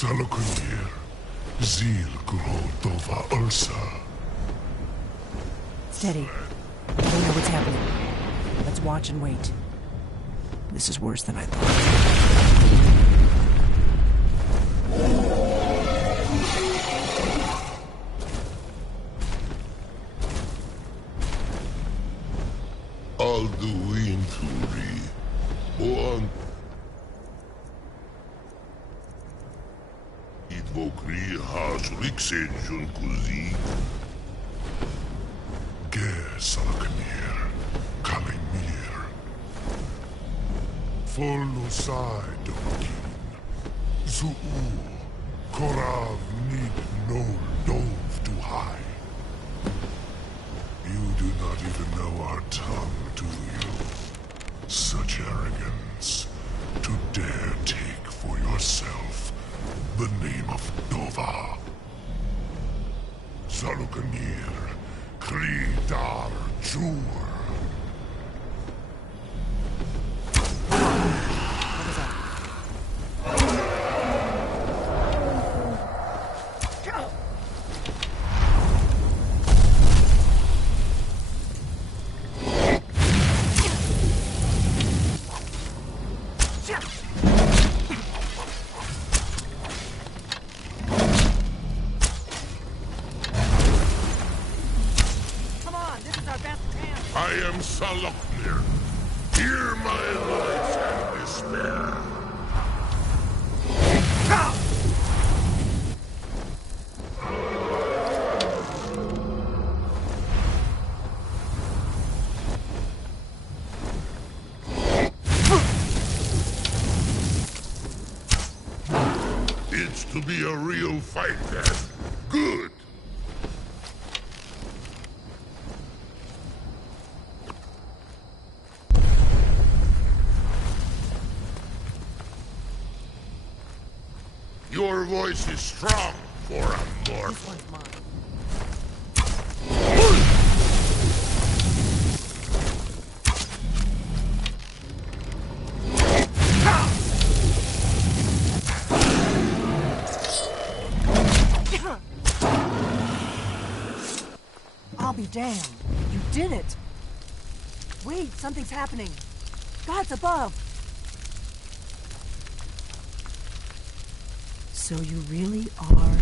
Salokunir, Zil Grodova Ursa. Steady. I don't know what's happening. Let's watch and wait. This is worse than I thought. Alduinturi, Oan Idvokri has Rixenjun Kuzi. Ger Salakanir, Kalimir. Folusai Dokin. Zuu, Korav need no dove to hide. You do not even know our tongue, do you? Such arrogance, to dare take for yourself the name of Dova. Zalukanir, Kridar Jur. What was that? I am Saloknir. Hear my voice and despair. It's to be a real fight then. Good. Your voice is strong for a mortal. This one's mine. I'll be damned. You did it. Wait, something's happening. God's above. So you really are...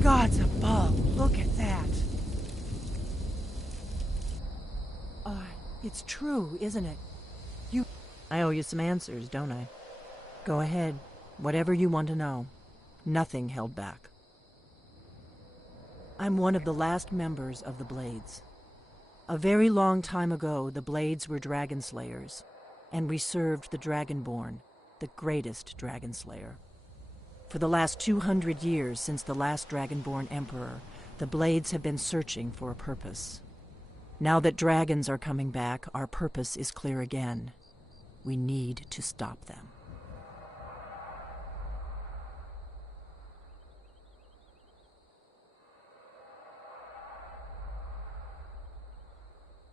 God's above. Look at that. It's true, isn't it? I owe you some answers, don't I? Go ahead. Whatever you want to know. Nothing held back. I'm one of the last members of the Blades. A very long time ago, the Blades were dragon slayers, and we served the Dragonborn, the greatest dragon slayer. For the last 200 years since the last Dragonborn Emperor, the Blades have been searching for a purpose. Now that dragons are coming back, our purpose is clear again. We need to stop them.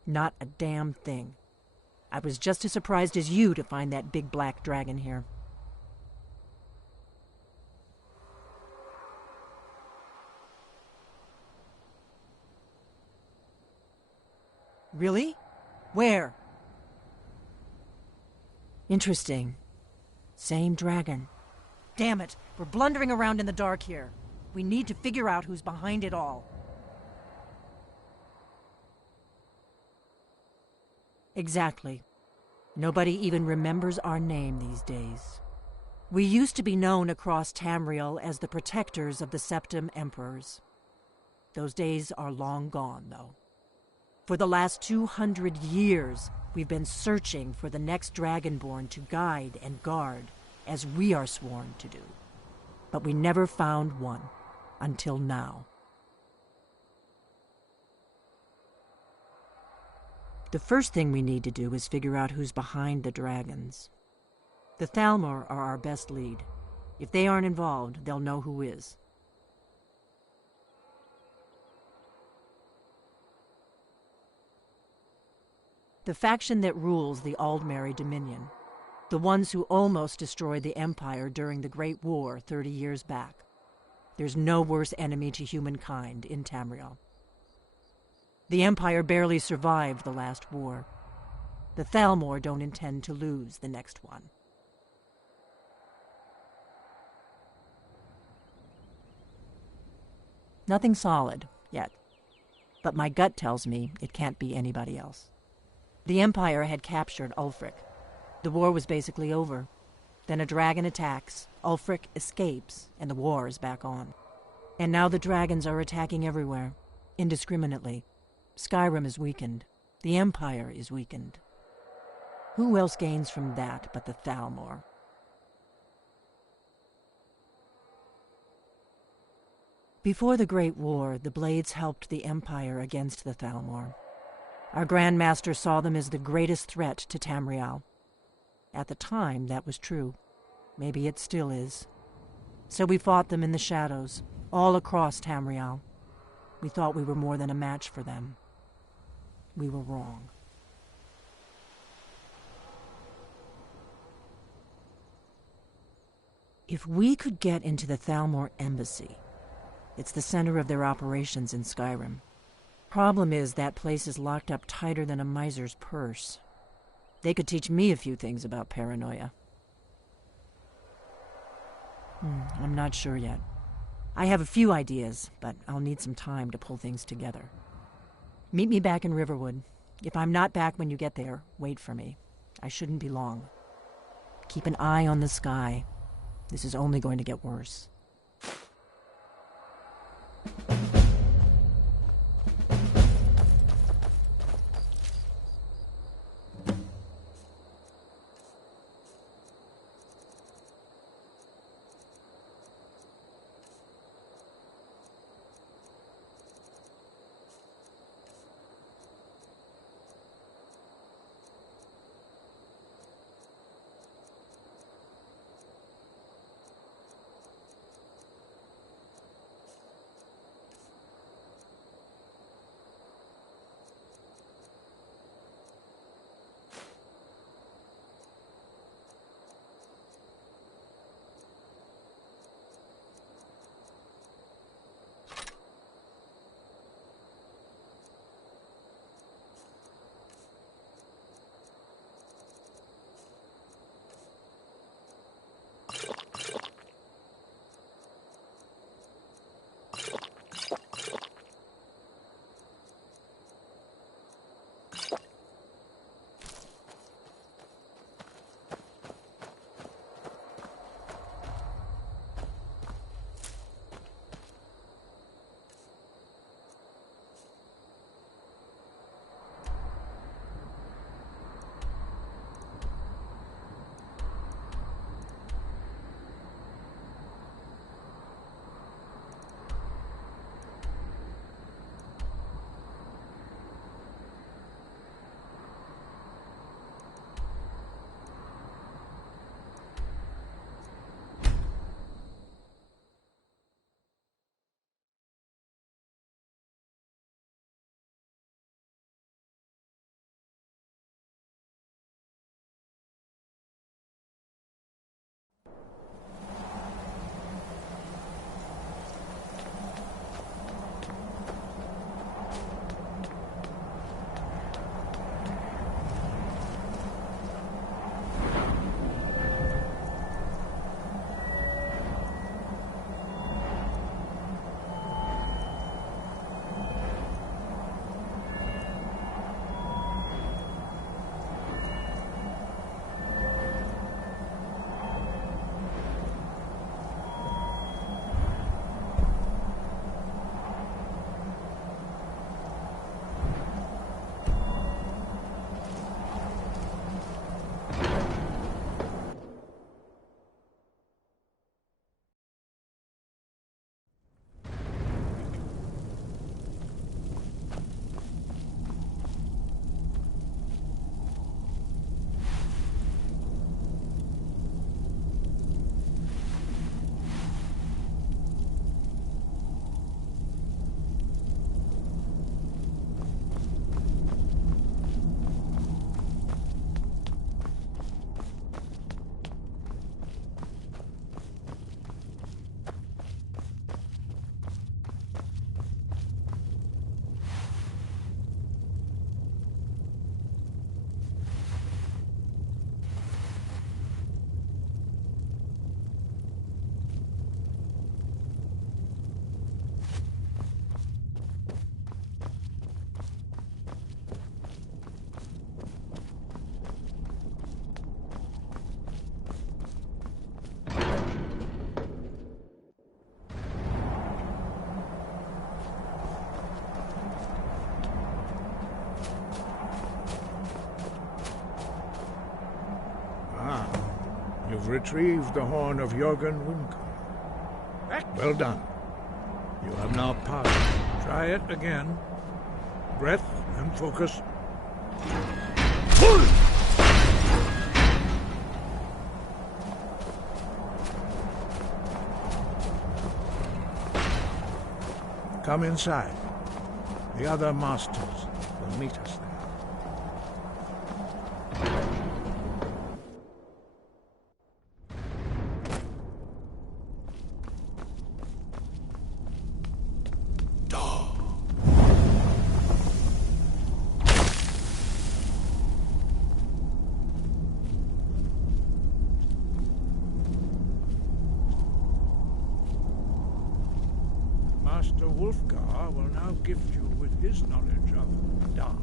Not a damn thing. I was just as surprised as you to find that big black dragon here. Really? Where? Interesting. Same dragon. Damn it, we're blundering around in the dark here. We need to figure out who's behind it all. Exactly. Nobody even remembers our name these days. We used to be known across Tamriel as the protectors of the Septim Emperors. Those days are long gone, though. For the last 200 years, we've been searching for the next Dragonborn to guide and guard, as we are sworn to do. But we never found one, until now. The first thing we need to do is figure out who's behind the dragons. The Thalmor are our best lead. If they aren't involved, they'll know who is. The faction that rules the Aldmeri Dominion. The ones who almost destroyed the Empire during the Great War 30 years back. There's no worse enemy to humankind in Tamriel. The Empire barely survived the last war. The Thalmor don't intend to lose the next one. Nothing solid, yet. But my gut tells me it can't be anybody else. The Empire had captured Ulfric. The war was basically over. Then a dragon attacks, Ulfric escapes, and the war is back on. And now the dragons are attacking everywhere, indiscriminately. Skyrim is weakened. The Empire is weakened. Who else gains from that but the Thalmor? Before the Great War, the Blades helped the Empire against the Thalmor. Our Grand Master saw them as the greatest threat to Tamriel. At the time, that was true. Maybe it still is. So we fought them in the shadows, all across Tamriel. We thought we were more than a match for them. We were wrong. If we could get into the Thalmor embassy, it's the center of their operations in Skyrim. Problem is, that place is locked up tighter than a miser's purse. They could teach me a few things about paranoia. I'm not sure yet. I have a few ideas, but I'll need some time to pull things together. Meet me back in Riverwood. If I'm not back when you get there, wait for me. I shouldn't be long. Keep an eye on the sky. This is only going to get worse. You've retrieved the horn of Jürgen Wimkum. Well done. You have now passed. Try it again. Breath and focus. Pull! Come inside. The other masters will meet us there. Master Wulfgar will now gift you with his knowledge of Dart.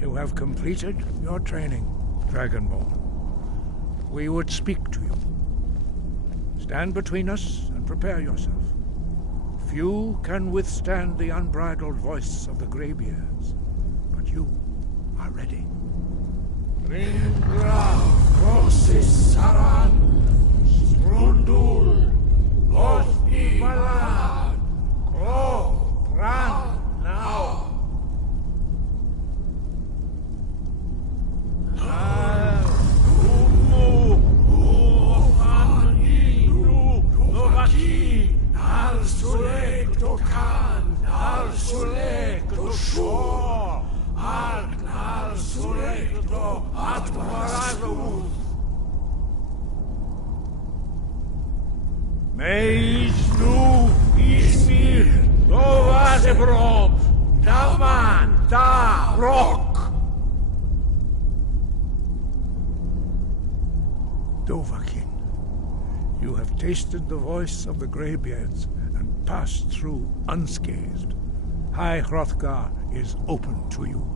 You have completed your training, Dragonborn. We would speak to you. Stand between us and prepare yourself. Few can withstand the unbridled voice of the Greybeards, but you are ready. Ringra, Crossis Saran, Strundul, Lothi Balad, Kro, Pran, now. Meisnu Ismir Dovazebrob Daman Da Rock Dovahkiin, you have tasted the voice of the Greybeards and passed through unscathed. High Hrothgar is open to you.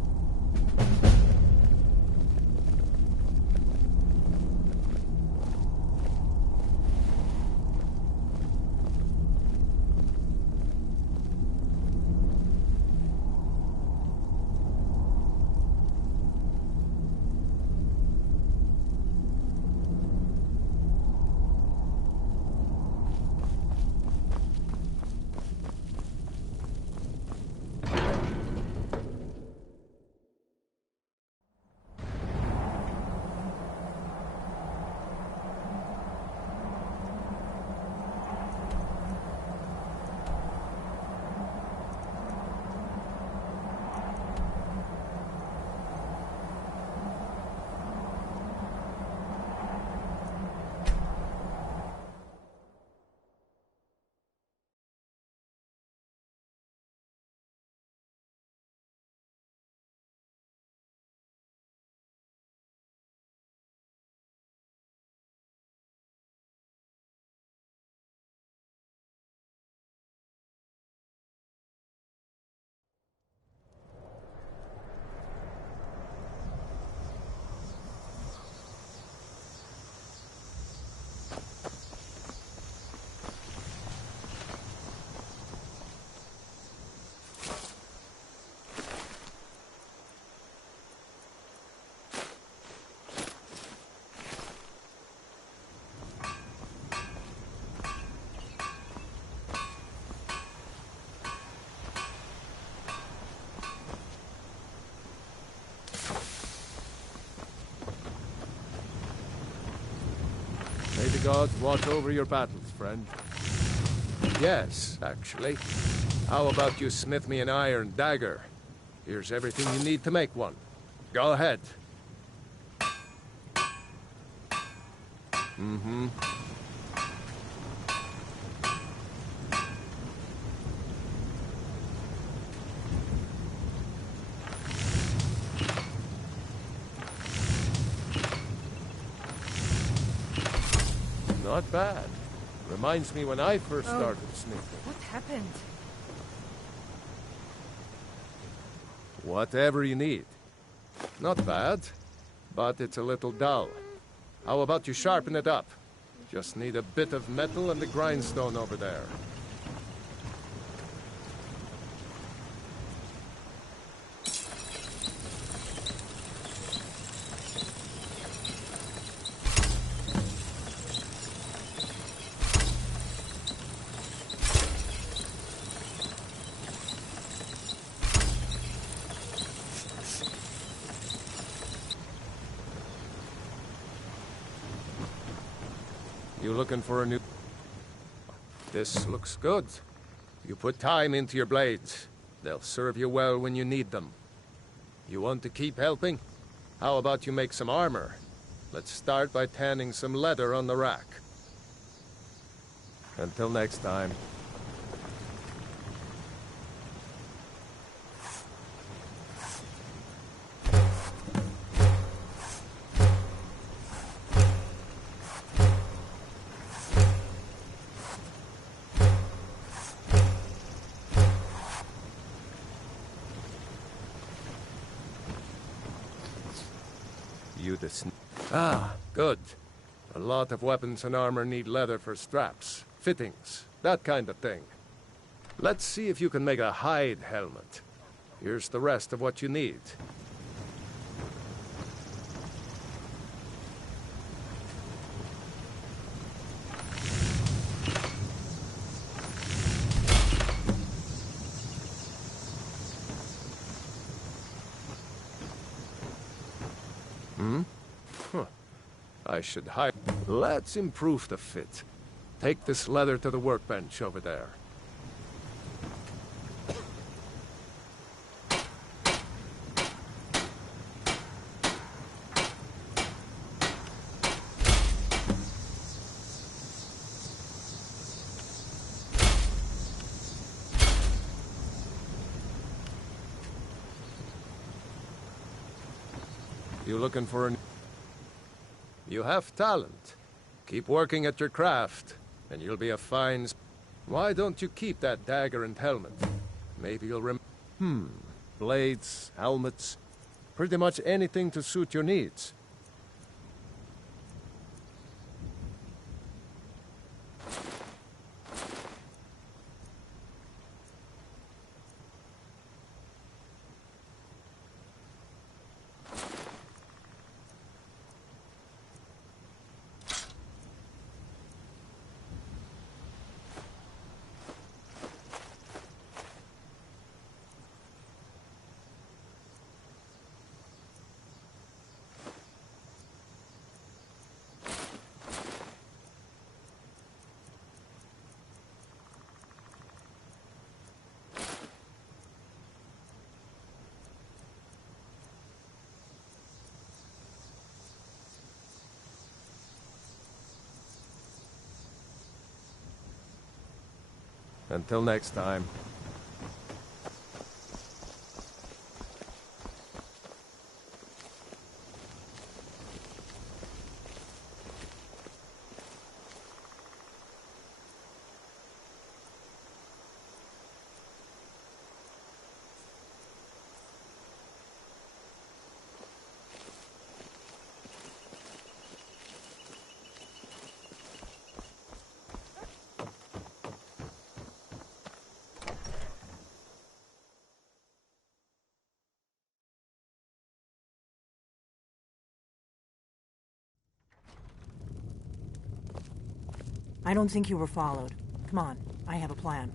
May the gods watch over your battles, friend. Yes, actually. How about you smith me an iron dagger? Here's everything you need to make one. Go ahead. Mm-hmm. Not bad. Reminds me when I first started smithing. What happened? Whatever you need. Not bad, but it's a little dull. How about you sharpen it up? Just need a bit of metal and the grindstone over there. You looking for a new... This looks good. You put time into your blades. They'll serve you well when you need them. You want to keep helping? How about you make some armor? Let's start by tanning some leather on the rack. Until next time. Ah, good. A lot of weapons and armor need leather for straps, fittings, that kind of thing. Let's see if you can make a hide helmet. Here's the rest of what you need. I should hide. Let's improve the fit. Take this leather to the workbench over there. You looking for a... You have talent. Keep working at your craft, and you'll be a fine... Why don't you keep that dagger and helmet? Maybe you'll blades, helmets, pretty much anything to suit your needs. Until next time. I don't think you were followed. Come on, I have a plan.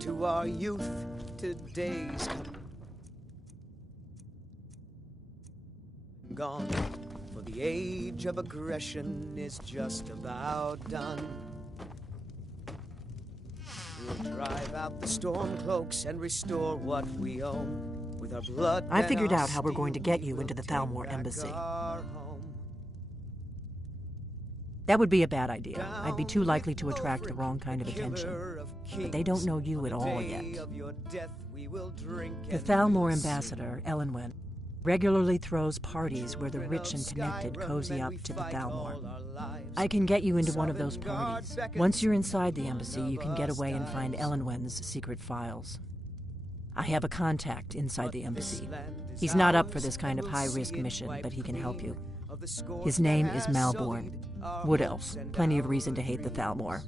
to our youth, today's gone, for the age of aggression is just about done. We'll drive out the storm cloaks and restore what we own with our blood. I figured out how we're going to get you into the Thalmor embassy. That would be a bad idea. I'd be too likely to attract the wrong kind of attention. But they don't know you at all yet. The Thalmor ambassador, Elenwen, regularly throws parties where the rich and connected cozy up to the Thalmor. I can get you into one of those parties. Once you're inside the embassy, you can get away and find Elenwen's secret files. I have a contact inside the embassy. He's not up for this kind of high-risk mission, but he can help you. His name is Malborn. Wood Elves. Plenty of reason to hate the Thalmor.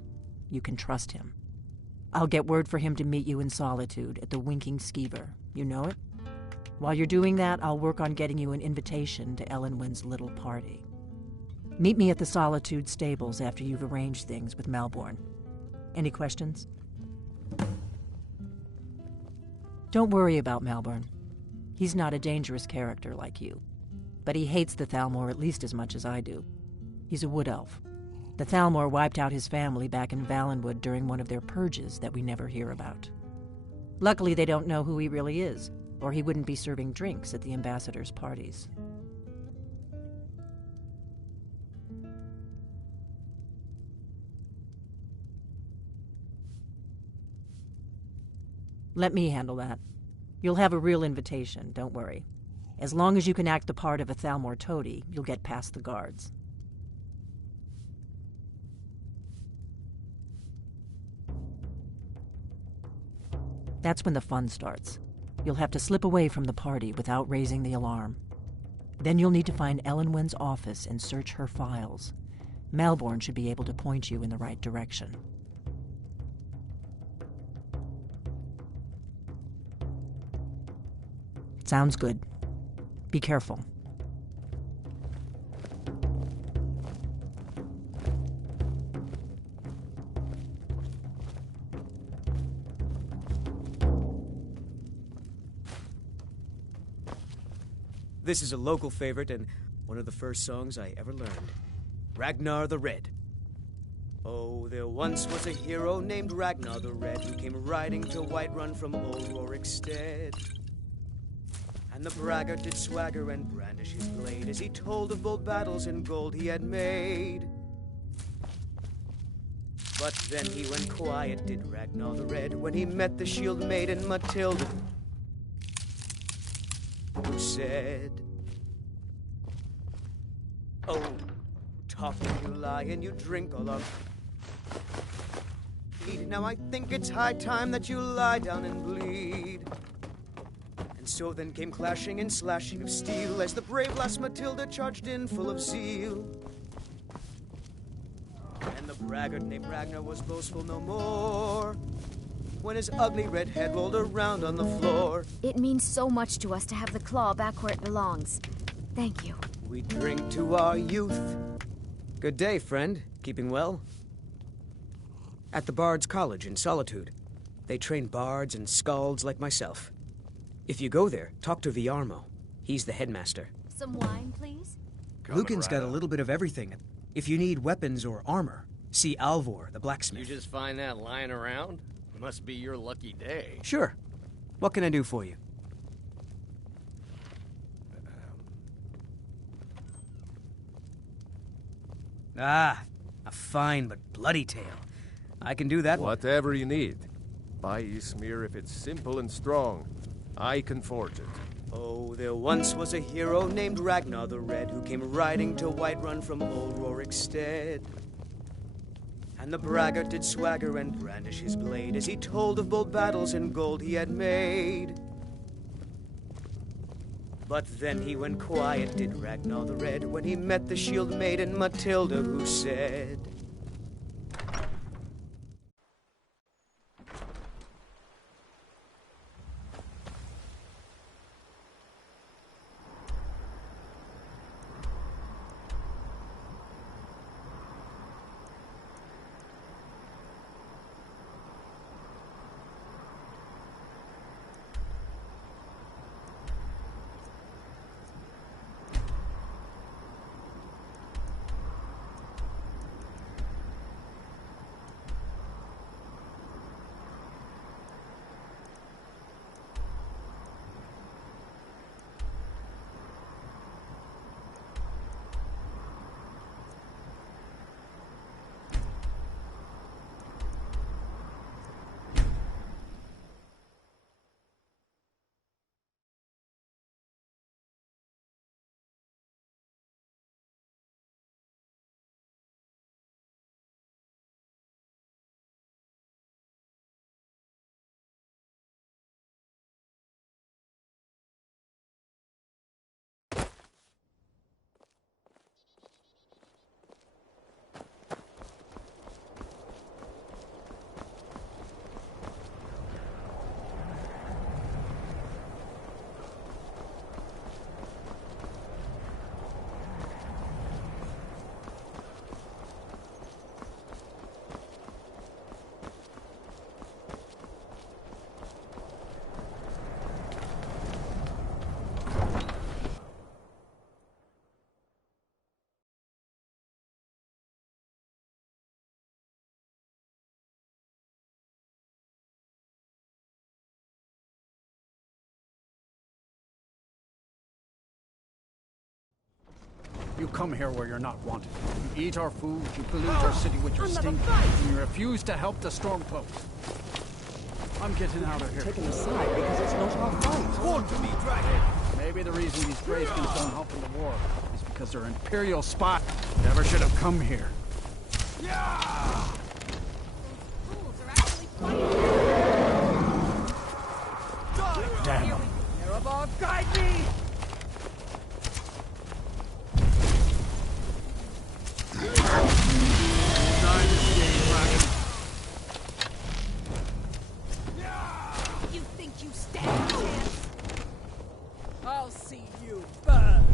You can trust him. I'll get word for him to meet you in Solitude at the Winking Skeever. You know it? While you're doing that, I'll work on getting you an invitation to Elenwen's little party. Meet me at the Solitude stables after you've arranged things with Malborn. Any questions? Don't worry about Malborn. He's not a dangerous character like you. But he hates the Thalmor at least as much as I do. He's a wood elf. The Thalmor wiped out his family back in Valenwood during one of their purges that we never hear about. Luckily, they don't know who he really is, or he wouldn't be serving drinks at the ambassador's parties. Let me handle that. You'll have a real invitation, don't worry. As long as you can act the part of a Thalmor toady, you'll get past the guards. That's when the fun starts. You'll have to slip away from the party without raising the alarm. Then you'll need to find Elenwen's office and search her files. Malborn should be able to point you in the right direction. Sounds good. Be careful. This is a local favorite and one of the first songs I ever learned. Ragnar the Red. Oh, there once was a hero named Ragnar the Red who came riding to Whiterun from old Rorikstead. And the braggart did swagger and brandish his blade as he told of bold battles and gold he had made. But then he went quiet, did Ragnar the Red, when he met the shield maiden Matilda, who said, "Oh, talking you lie and you drink all our feed. Now I think it's high time that you lie down and bleed." And so then came clashing and slashing of steel as the brave lass Matilda charged in full of zeal. And the braggart named Ragnar was boastful no more when his ugly red head rolled around on the floor. It means so much to us to have the claw back where it belongs. Thank you. We drink to our youth. Good day, friend. Keeping well? At the Bard's College in Solitude. They train bards and skalds like myself. If you go there, talk to Viarmo. He's the headmaster. Some wine, please? Lucan's got a little bit of everything. If you need weapons or armor, see Alvor, the blacksmith. You just find that lying around? Must be your lucky day. Sure. What can I do for you? Ah, a fine but bloody tale. I can do that one. Whatever you need. Buy Ysmir if it's simple and strong. I can forge it. Oh, there once was a hero named Ragnar the Red who came riding to Whiterun from old Rorikstead. And the braggart did swagger and brandish his blade as he told of bold battles and gold he had made. But then he went quiet, did Ragnar the Red, when he met the shield maiden Matilda, who said, You come here where you're not wanted. You eat our food, you pollute our city with your stink, and you refuse to help the Stormcloaks. I'm getting out of here. Taking a side because it's not our fight. Want to be dragon. Maybe the reason these Greyskins don't help in the war is because they're Imperial spies. Never should have come here. Yeah! Fools are actually fighting. Damn. Erebor, guide me! You think you stand a chance? I'll see you burn!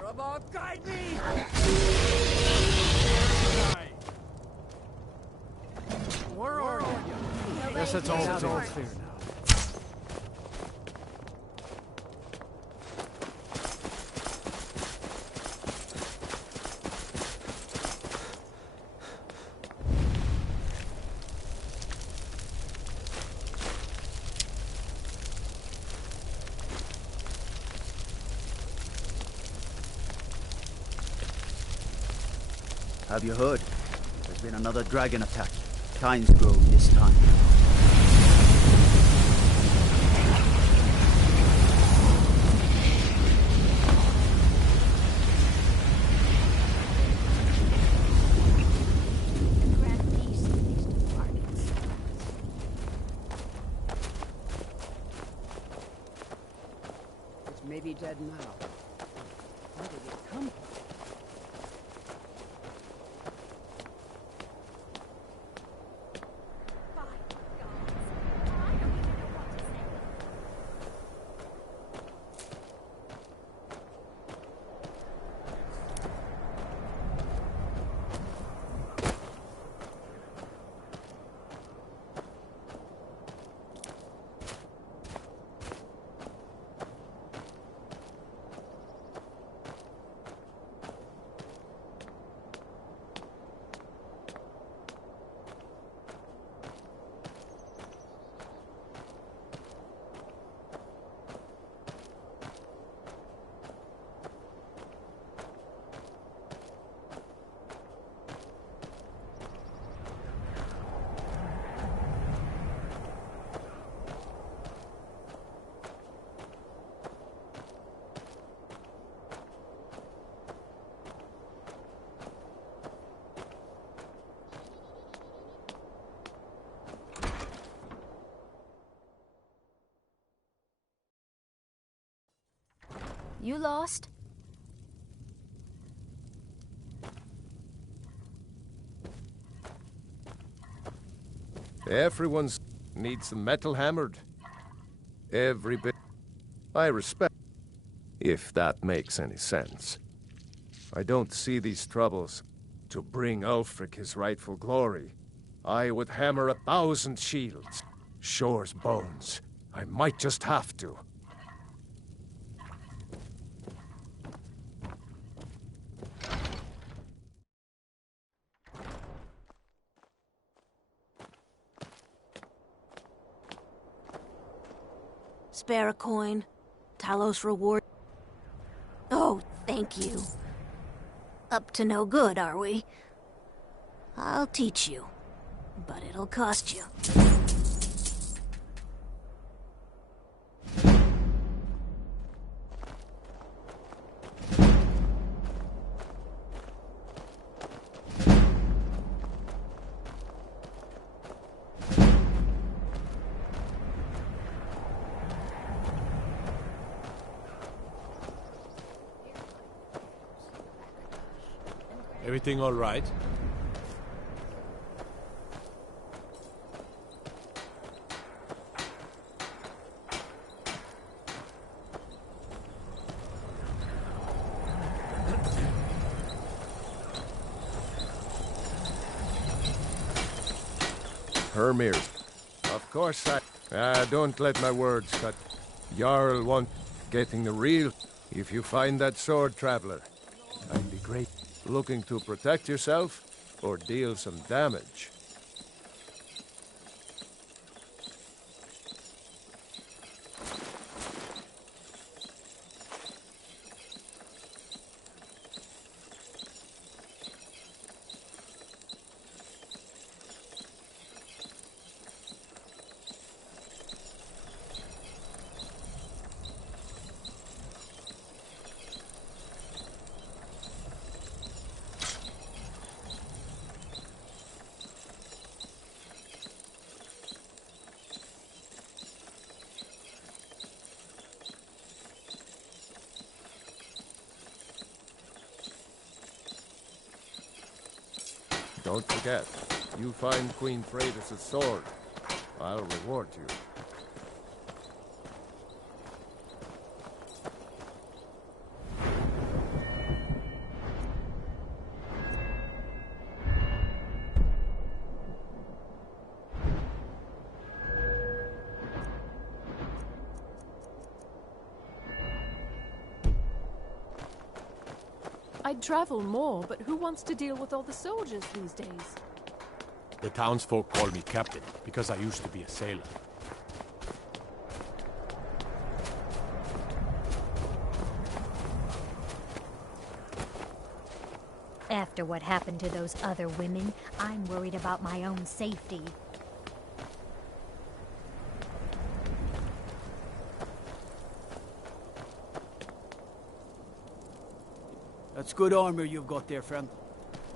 Erebor, guide me! Where are you? Guess it's all clear now. Have you heard? There's been another dragon attack. Tines grow this time. Grant peace in these departed souls. It's maybe dead now. Where did it come from? By gods. I don't even know what to say. You lost? Everyone's needs the metal hammered. Every bit. I respect, if that makes any sense. I don't see these troubles to bring Ulfric his rightful glory. I would hammer 1,000 shields. Shore's bones. I might just have to. Spare a coin. Talos reward. Oh, thank you. Up to no good, are we? I'll teach you. But it'll cost you. Everything all right? Hermir. Of course I... don't let my words cut. Jarl want getting the real... If you find that sword, traveler, I'd be great. Looking to protect yourself, or deal some damage? Don't forget, you find Queen Freydis' sword, I'll reward you. I'd travel more, but who wants to deal with all the soldiers these days? The townsfolk call me captain because I used to be a sailor. After what happened to those other women, I'm worried about my own safety. That's good armor you've got there, friend.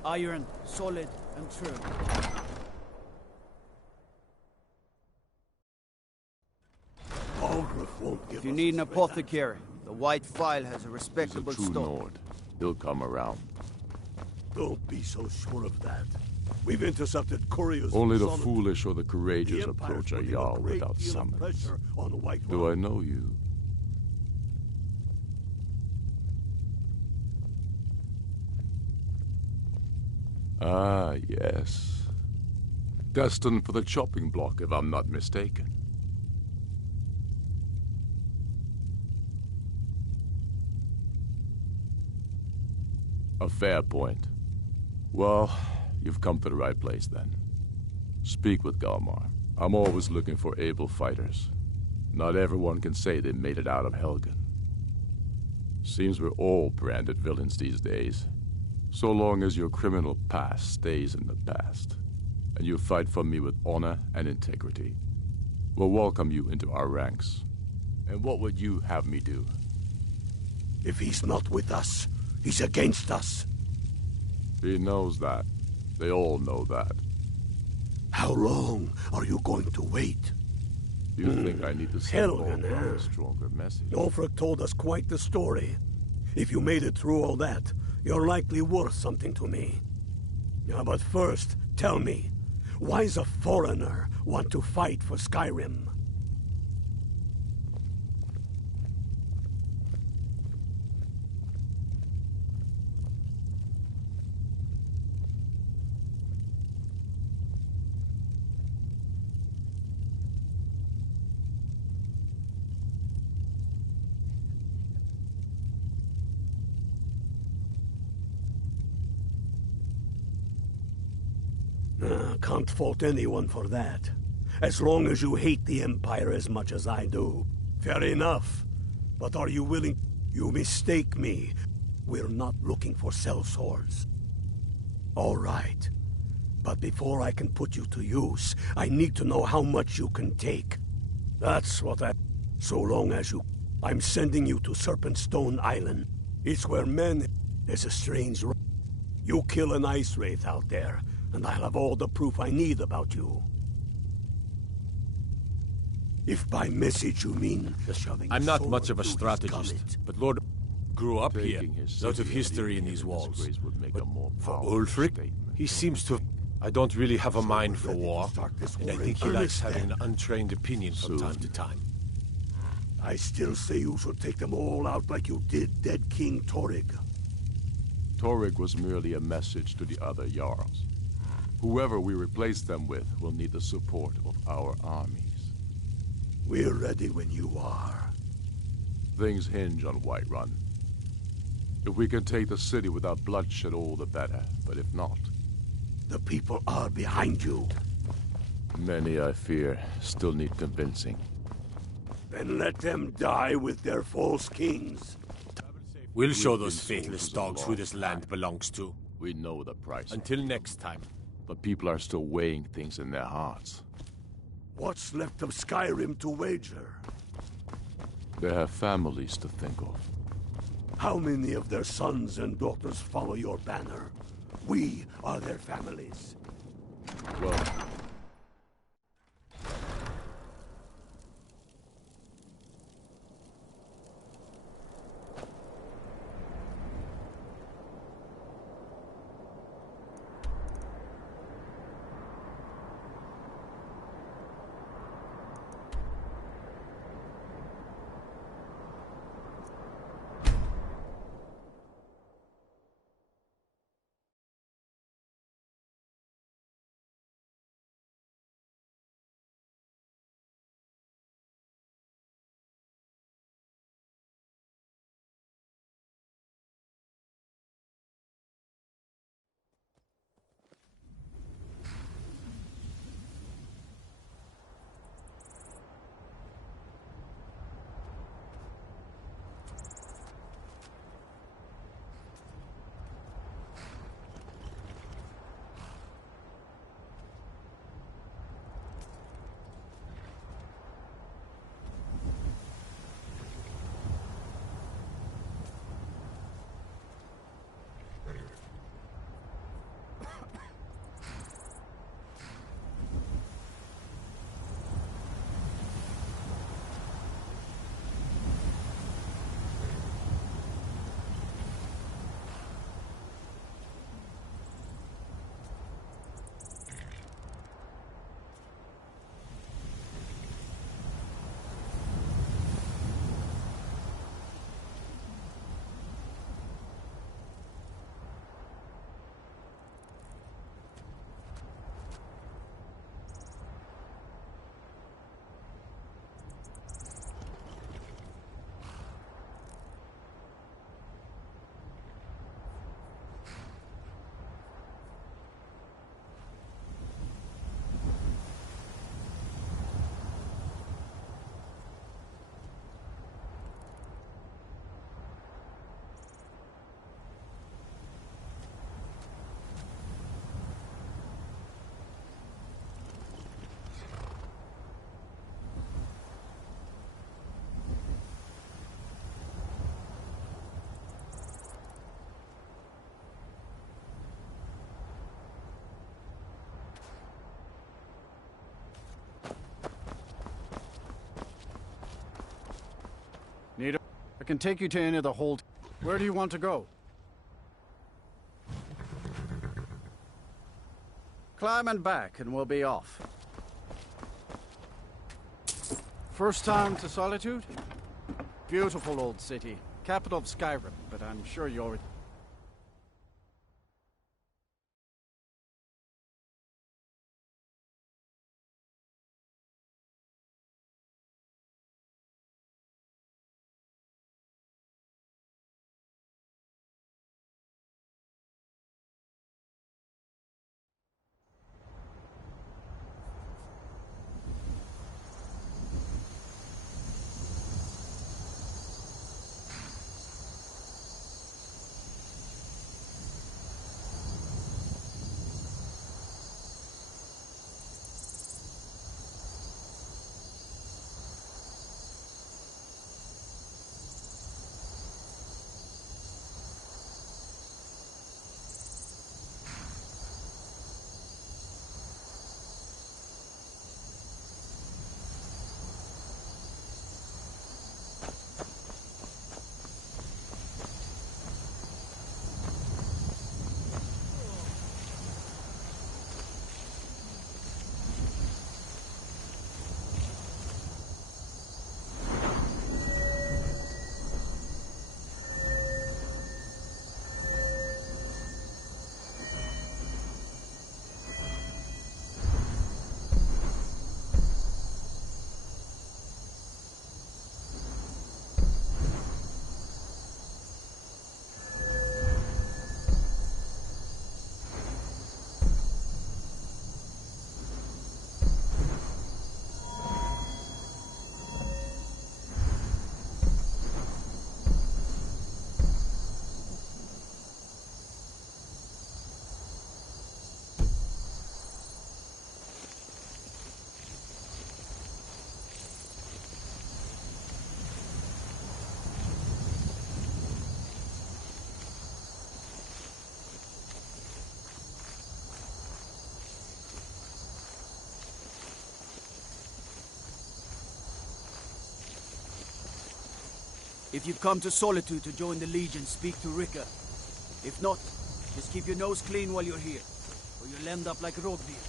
Iron, solid, and true. If you need an apothecary, the White Phial has a respectable He's a true stock. Nord. He'll come around. Don't be so sure of that. We've intercepted couriers. Only the from Solomon. foolish or the courageous The Empire's approach a putting Jarl great without deal of summons. pressure on the White Do I Rod. know you? Ah, yes. Destined for the chopping block, if I'm not mistaken. A fair point. Well, you've come to the right place then. Speak with Galmar. I'm always looking for able fighters. Not everyone can say they made it out of Helgen. Seems we're all branded villains these days. So long as your criminal past stays in the past, and you fight for me with honor and integrity, we'll welcome you into our ranks. And what would you have me do? If he's not with us, he's against us. He knows that. They all know that. How long are you going to wait? You think I need to send Helgen, a stronger message? Ulfric told us quite the story. If you made it through all that, you're likely worth something to me. Now, but first, tell me, why does a foreigner want to fight for Skyrim? Can't fault anyone for that. As long as you hate the Empire as much as I do. Fair enough. But are you willing... You mistake me. We're not looking for sellswords. All right. But before I can put you to use, I need to know how much you can take. That's what I... So long as you... I'm sending you to Serpentstone Island. It's where men... There's a strange... You kill an ice wraith out there, and I'll have all the proof I need about you. If by message you mean shoving I'm a not sword much of a through his strategist, gullet. but Lord grew up here. Taking his Lots of city and history in leaving these him walls. disgrace would make But a more for powerful Ulfric, statement. he seems to... I don't really have a mind for ready to war, start this and I war think he in likes earnest, having then. an untrained opinion from time to time. I still say you should take them all out like you did dead King Torrig. Torrig was merely a message to the other Jarls. Whoever we replace them with will need the support of our armies. We're ready when you are. Things hinge on Whiterun. If we can take the city without bloodshed, all the better. But if not... The people are behind you. Many, I fear, still need convincing. Then let them die with their false kings. We'll show We've those been faithless soldiers a dogs who long this land belongs to. We know the price. Until next time. But people are still weighing things in their hearts. What's left of Skyrim to wager? They have families to think of. How many of their sons and daughters follow your banner? We are their families. Well... Need a... I can take you to any of the hold. Where do you want to go? Climb and back, and we'll be off. First time to Solitude? Beautiful old city. Capital of Skyrim, but I'm sure you already... If you've come to Solitude to join the Legion, speak to Rika. If not, just keep your nose clean while you're here, or you'll end up like Rodnir.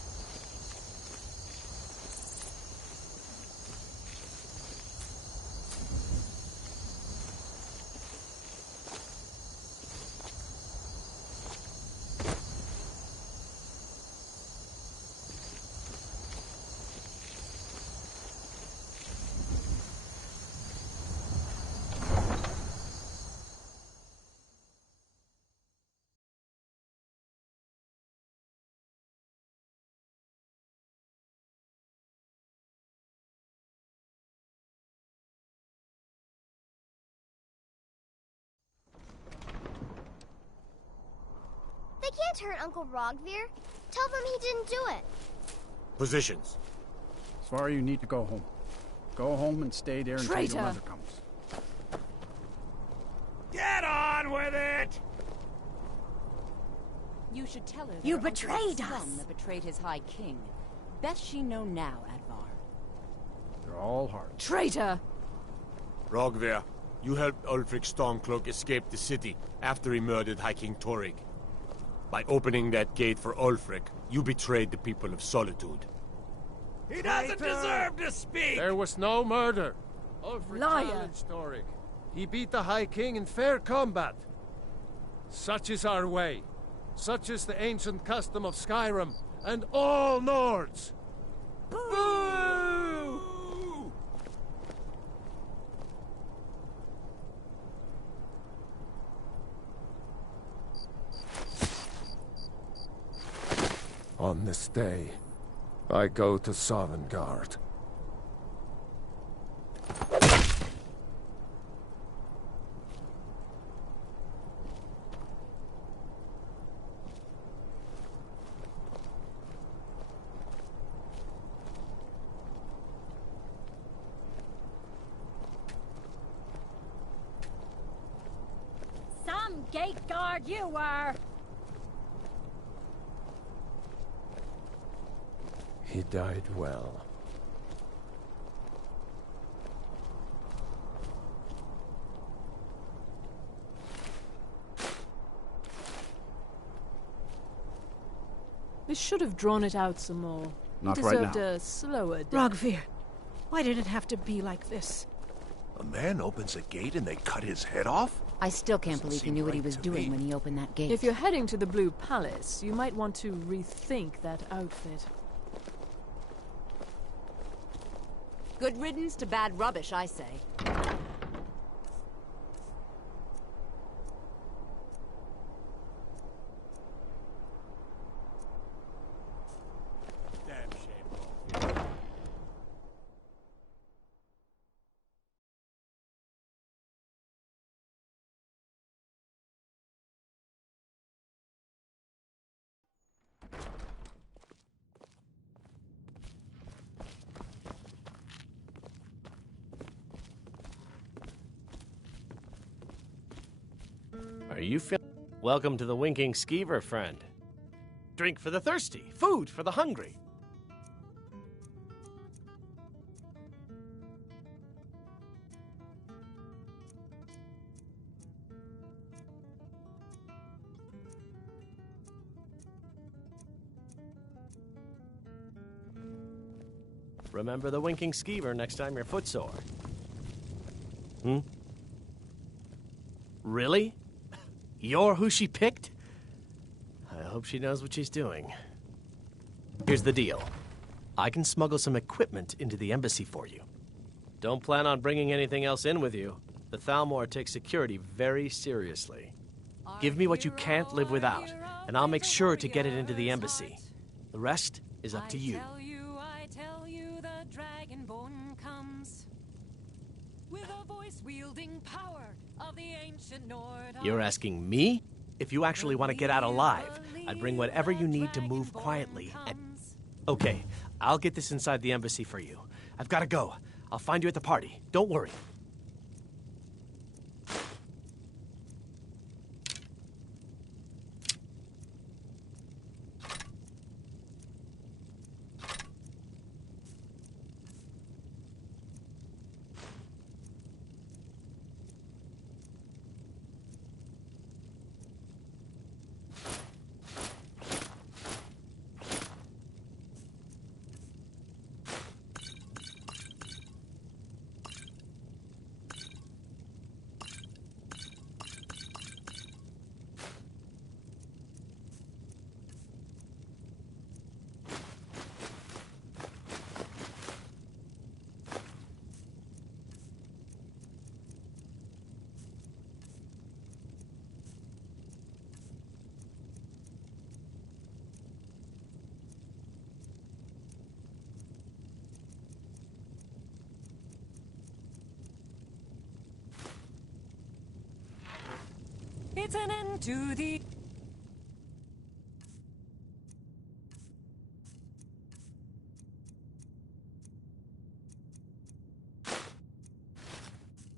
They can't hurt Uncle Rogvir. Tell them he didn't do it. Positions. Svar, you need to go home. Go home and stay there until your mother comes. Get on with it! You should tell her You that betrayed Uncle us! Son that betrayed his High King. Best she know now, Advar. They're all hard. Traitor! Rogvir, you helped Ulfric Stormcloak escape the city after he murdered High King Torrig. By opening that gate for Ulfric, you betrayed the people of Solitude. He doesn't deserve to speak! There was no murder. Ulfric Liar. challenged Torrig. He beat the High King in fair combat. Such is our way. Such is the ancient custom of Skyrim and all Nords. Boo! On this day, I go to Sovngarde. Some gate guard you were! He died well. They should have drawn it out some more. Not He right deserved now. a slower death. Rogvir, why did it have to be like this? A man opens a gate and they cut his head off? I still can't believe he knew what he was doing when he opened that gate. If you're heading to the Blue Palace, you might want to rethink that outfit. Good riddance to bad rubbish, I say. Damn shame. Are you Welcome to the Winking Skeever, friend. Drink for the thirsty, food for the hungry. Remember the Winking Skeever next time you're footsore. Really? You're who she picked? I hope she knows what she's doing. Here's the deal. I can smuggle some equipment into the embassy for you. Don't plan on bringing anything else in with you. The Thalmor takes security very seriously. Give me what you can't live without, and I'll make sure to get it into the embassy. The rest is up to you. I tell you, the Dragonborn comes with a voice-wielding power of the ancient Nord. You're asking me? If you actually want to get out alive, I'd bring whatever you need to move quietly and... Okay, I'll get this inside the embassy for you. I've got to go. I'll find you at the party. Don't worry. It's an end to the...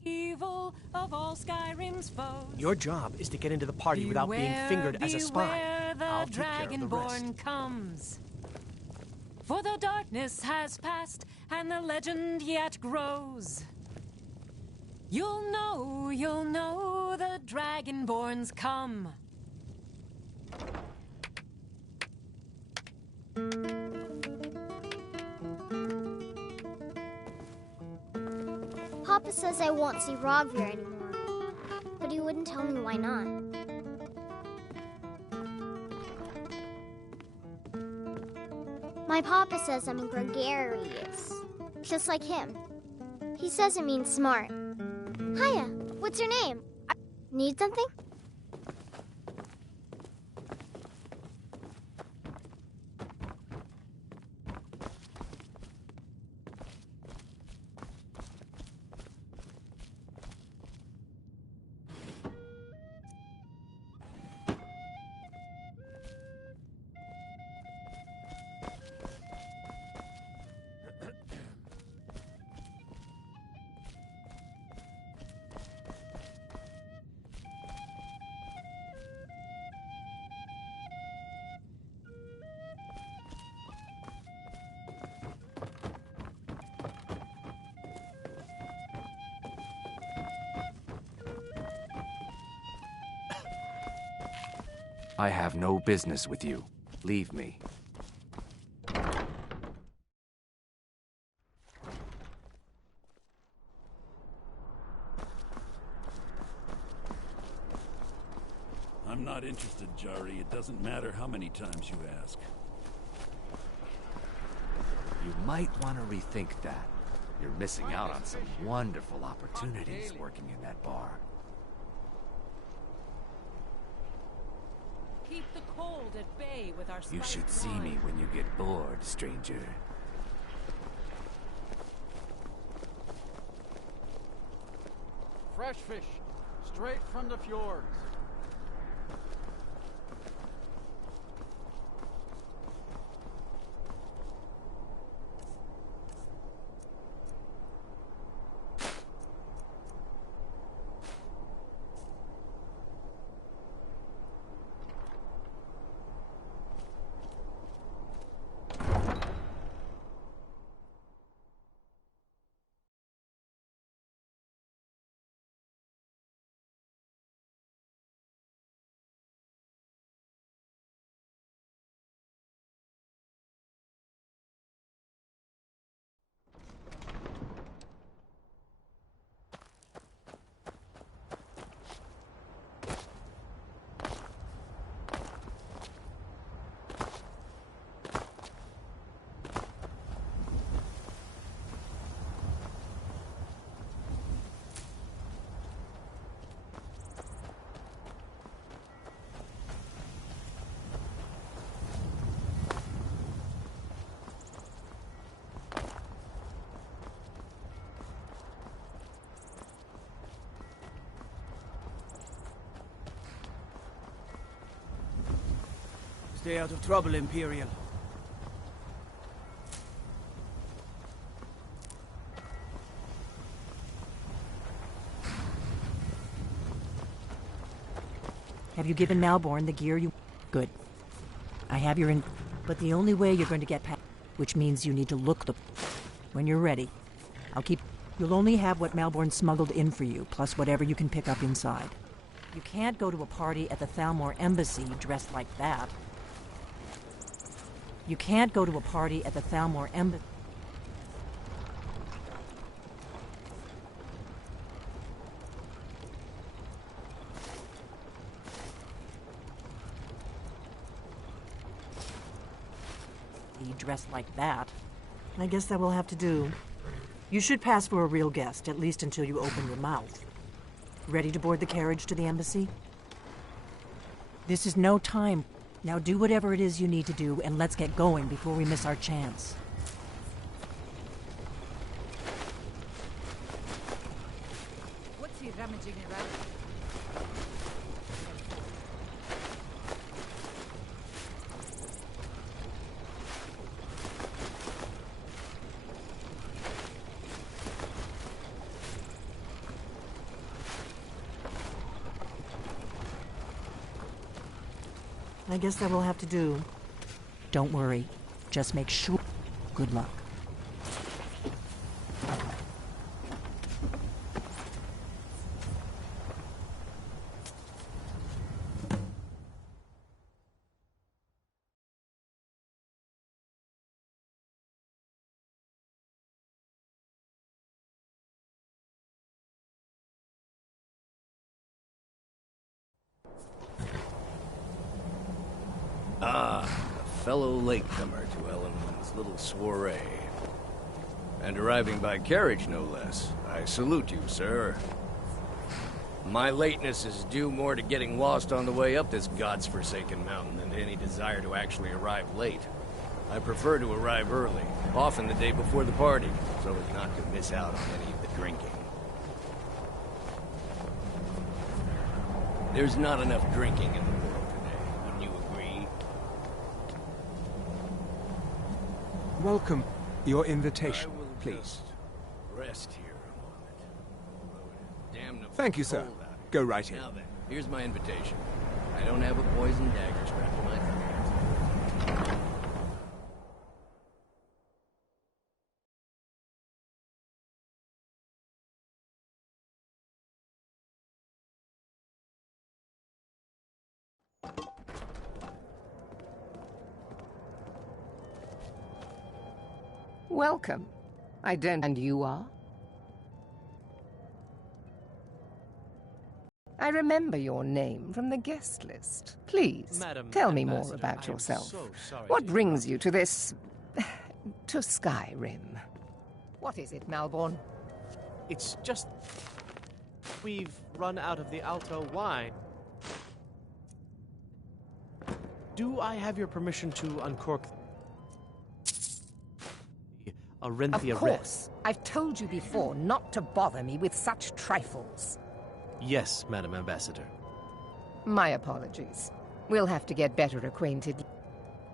evil of all Skyrim's foes. Your job is to get into the party without being fingered as a spy. The I'll take care of the rest. Dragonborn comes. For the darkness has passed, and the legend yet grows. You'll know the Dragonborns come. Papa says I won't see Rogvir anymore, but he wouldn't tell me why not. My papa says I'm gregarious, just like him. He says it means smart. Hiya, what's your name? Need something? I have no business with you. Leave me. I'm not interested, Jari. It doesn't matter how many times you ask. You might want to rethink that. You're missing out on some wonderful opportunities working in that bar. Keep the cold at bay with our You should spiced see wine. me when you get bored, stranger. Fresh fish, straight from the fjords. Stay out of trouble, Imperial. Have you given Malborn the gear you... Good. I have your But the only way you're going to get past... Which means you need to look the... When you're ready. I'll keep... You'll only have what Malborn smuggled in for you, plus whatever you can pick up inside. You can't go to a party at the Thalmor Embassy dressed like that. You can't go to a party at the Thalmor Embassy... dressed like that. I guess that will have to do. You should pass for a real guest, at least until you open your mouth. Ready to board the carriage to the embassy? This is no time. Now do whatever it is you need to do, and let's get going before we miss our chance. What's he rummaging around? I guess that will have to do. Don't worry. Just make sure. Good luck. Ah, a fellow latecomer to Ellenwood's little soiree. And arriving by carriage, no less. I salute you, sir. My lateness is due more to getting lost on the way up this god's-forsaken mountain than to any desire to actually arrive late. I prefer to arrive early, often the day before the party, so as not to miss out on any of the drinking. There's not enough drinking in the world today, wouldn't you agree? Welcome. Your invitation, please. Rest here a moment. Damn no Thank you, sir. cold out here. Go right in. Now then, here's my invitation. I don't have a poison dagger strapped to my throat. Welcome. And you are? I remember your name from the guest list. Please, Madam tell me more Ambassador, about I am yourself. so sorry What to brings you to this... to Skyrim? What is it, Malborn? It's just... we've run out of the Alto wine. Do I have your permission to uncork the Arinthia Of course. I've told you before not to bother me with such trifles. Yes, Madam Ambassador. My apologies. We'll have to get better acquainted.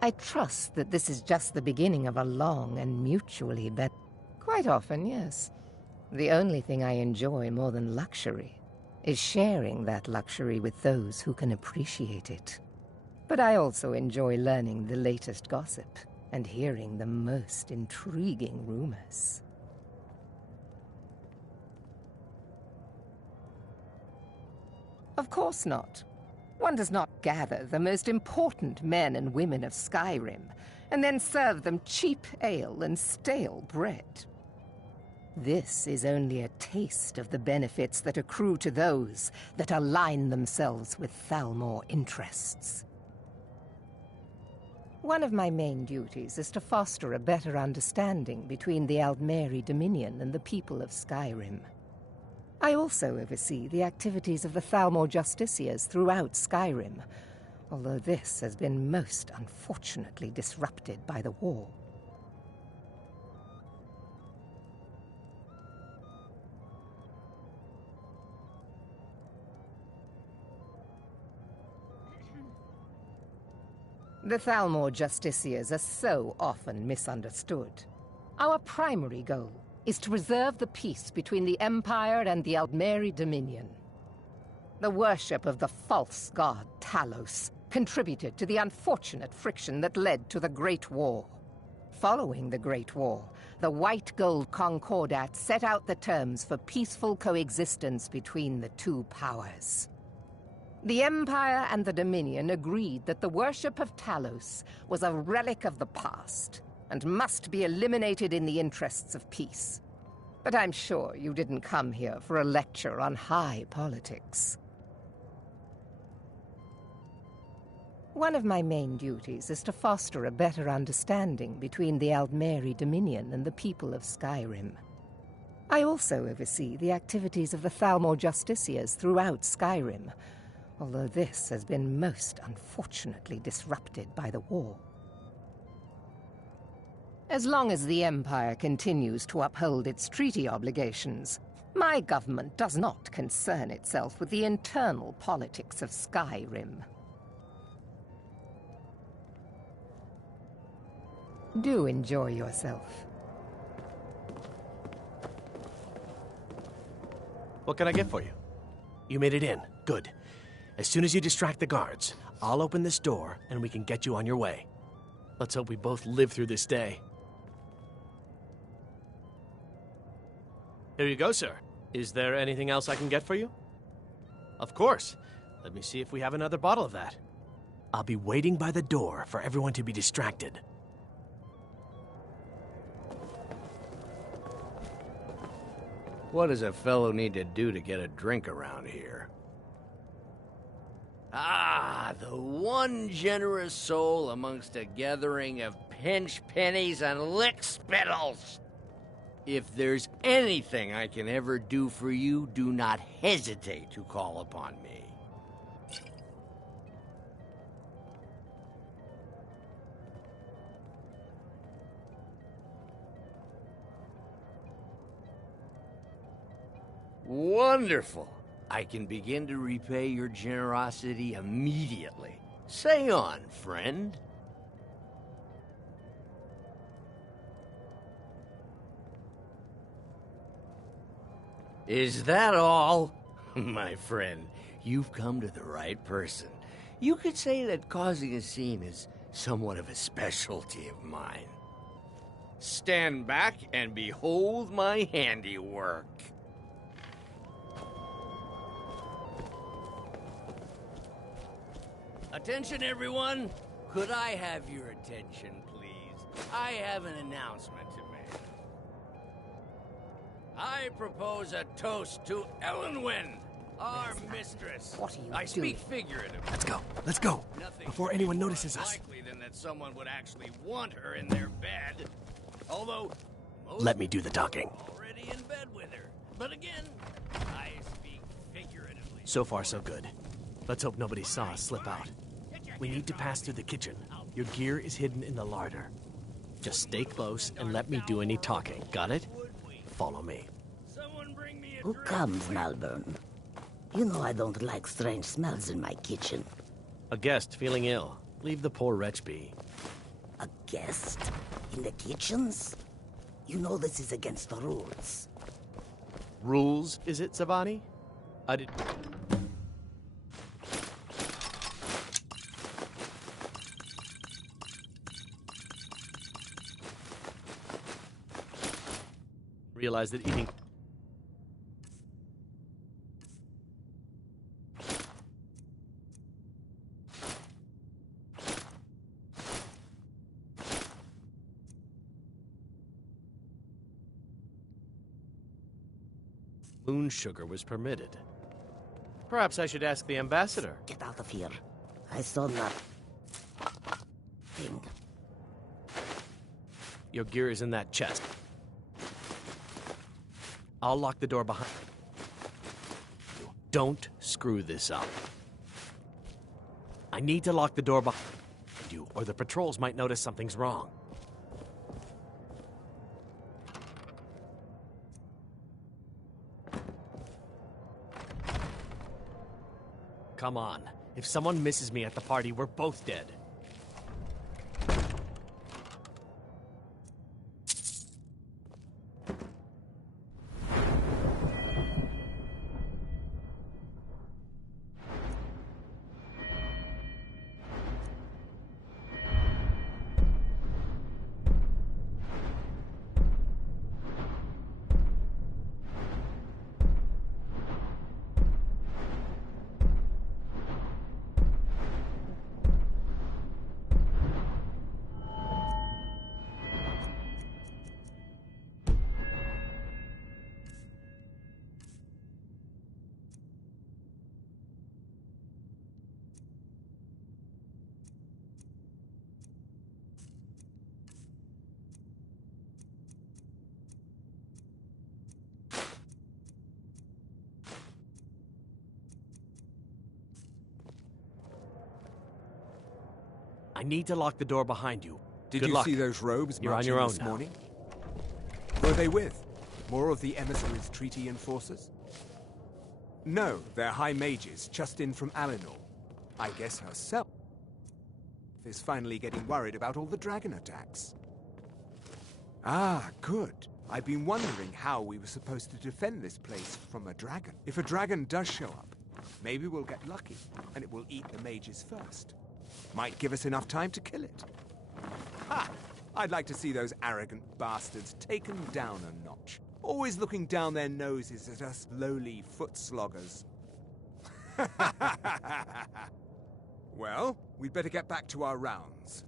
I trust that this is just the beginning of a long and mutually better... Quite often, yes. The only thing I enjoy more than luxury is sharing that luxury with those who can appreciate it. But I also enjoy learning the latest gossip and hearing the most intriguing rumors. Of course not. One does not gather the most important men and women of Skyrim and then serve them cheap ale and stale bread. This is only a taste of the benefits that accrue to those that align themselves with Thalmor interests. One of my main duties is to foster a better understanding between the Aldmeri Dominion and the people of Skyrim. I also oversee the activities of the Thalmor Justiciars throughout Skyrim, although this has been most unfortunately disrupted by the war. The Thalmor Justiciars are so often misunderstood. Our primary goal is to preserve the peace between the Empire and the Aldmeri Dominion. The worship of the false god Talos contributed to the unfortunate friction that led to the Great War. Following the Great War, the White Gold Concordat set out the terms for peaceful coexistence between the two powers. The Empire and the Dominion agreed that the worship of Talos was a relic of the past and must be eliminated in the interests of peace. But I'm sure you didn't come here for a lecture on high politics. One of my main duties is to foster a better understanding between the Aldmeri Dominion and the people of Skyrim. I also oversee the activities of the Thalmor Justiciars throughout Skyrim, although this has been most unfortunately disrupted by the war. As long as the Empire continues to uphold its treaty obligations, my government does not concern itself with the internal politics of Skyrim. Do enjoy yourself. What can I get for you? You made it in. Good. As soon as you distract the guards, I'll open this door and we can get you on your way. Let's hope we both live through this day. Here you go, sir. Is there anything else I can get for you? Of course. Let me see if we have another bottle of that. I'll be waiting by the door for everyone to be distracted. What does a fellow need to do to get a drink around here? Ah, the one generous soul amongst a gathering of pinch pennies and lick spittles. If there's anything I can ever do for you, do not hesitate to call upon me. Wonderful. I can begin to repay your generosity immediately. Say on, friend. Is that all? My friend, you've come to the right person. You could say that causing a scene is somewhat of a specialty of mine. Stand back and behold my handiwork. Attention, everyone. Could I have your attention, please? I have an announcement to make. I propose a toast to Elenwen, Our mistress. What are you I doing? speak figuratively. Let's go. Nothing Before anyone notices us. likely than that someone would actually want her in their bed. Although, most Let me do the talking. are already in bed with her. But again, I speak figuratively. So far, so good. Let's hope nobody saw us slip out. We need to pass through the kitchen. Your gear is hidden in the larder. Just stay close and let me do any talking. Got it? Follow me. Who comes, Malvern? You know I don't like strange smells in my kitchen. A guest feeling ill. Leave the poor wretch be. A guest? In the kitchens? You know this is against the rules. Rules, is it, Savani? I did... realize that eating... moon sugar was permitted. Perhaps I should ask the ambassador. Get out of here. I saw nothing. Your gear is in that chest. I'll lock the door behind you. Don't screw this up. I need to lock the door behind you, or the patrols might notice something's wrong. Come on. If someone misses me at the party, we're both dead. I need to lock the door behind you. Did Good you luck. see those robes You're on marching your own this now. morning? Who are they with? More of the emissaries' treaty enforcers? No, they're high mages just in from Alinor. I guess herself is finally getting worried about all the dragon attacks. Ah, good. I've been wondering how we were supposed to defend this place from a dragon. If a dragon does show up, maybe we'll get lucky, and it will eat the mages first. Might give us enough time to kill it. Ha! I'd like to see those arrogant bastards taken down a notch. Always looking down their noses at us lowly foot sloggers. Well, we'd better get back to our rounds.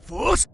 Force!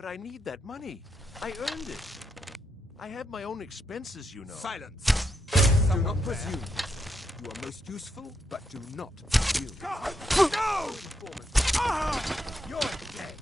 But I need that money. I earned it. I have my own expenses, you know. Silence! Do not presume. You are most useful, but do not presume. God! No! You're dead.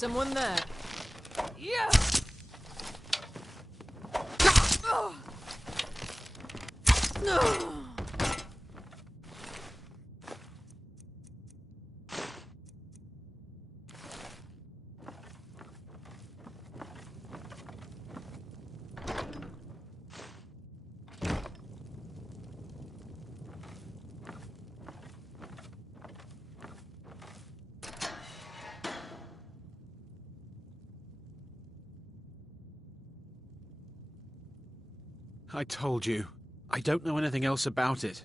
someone there. Yeah! No! I told you. I don't know anything else about it.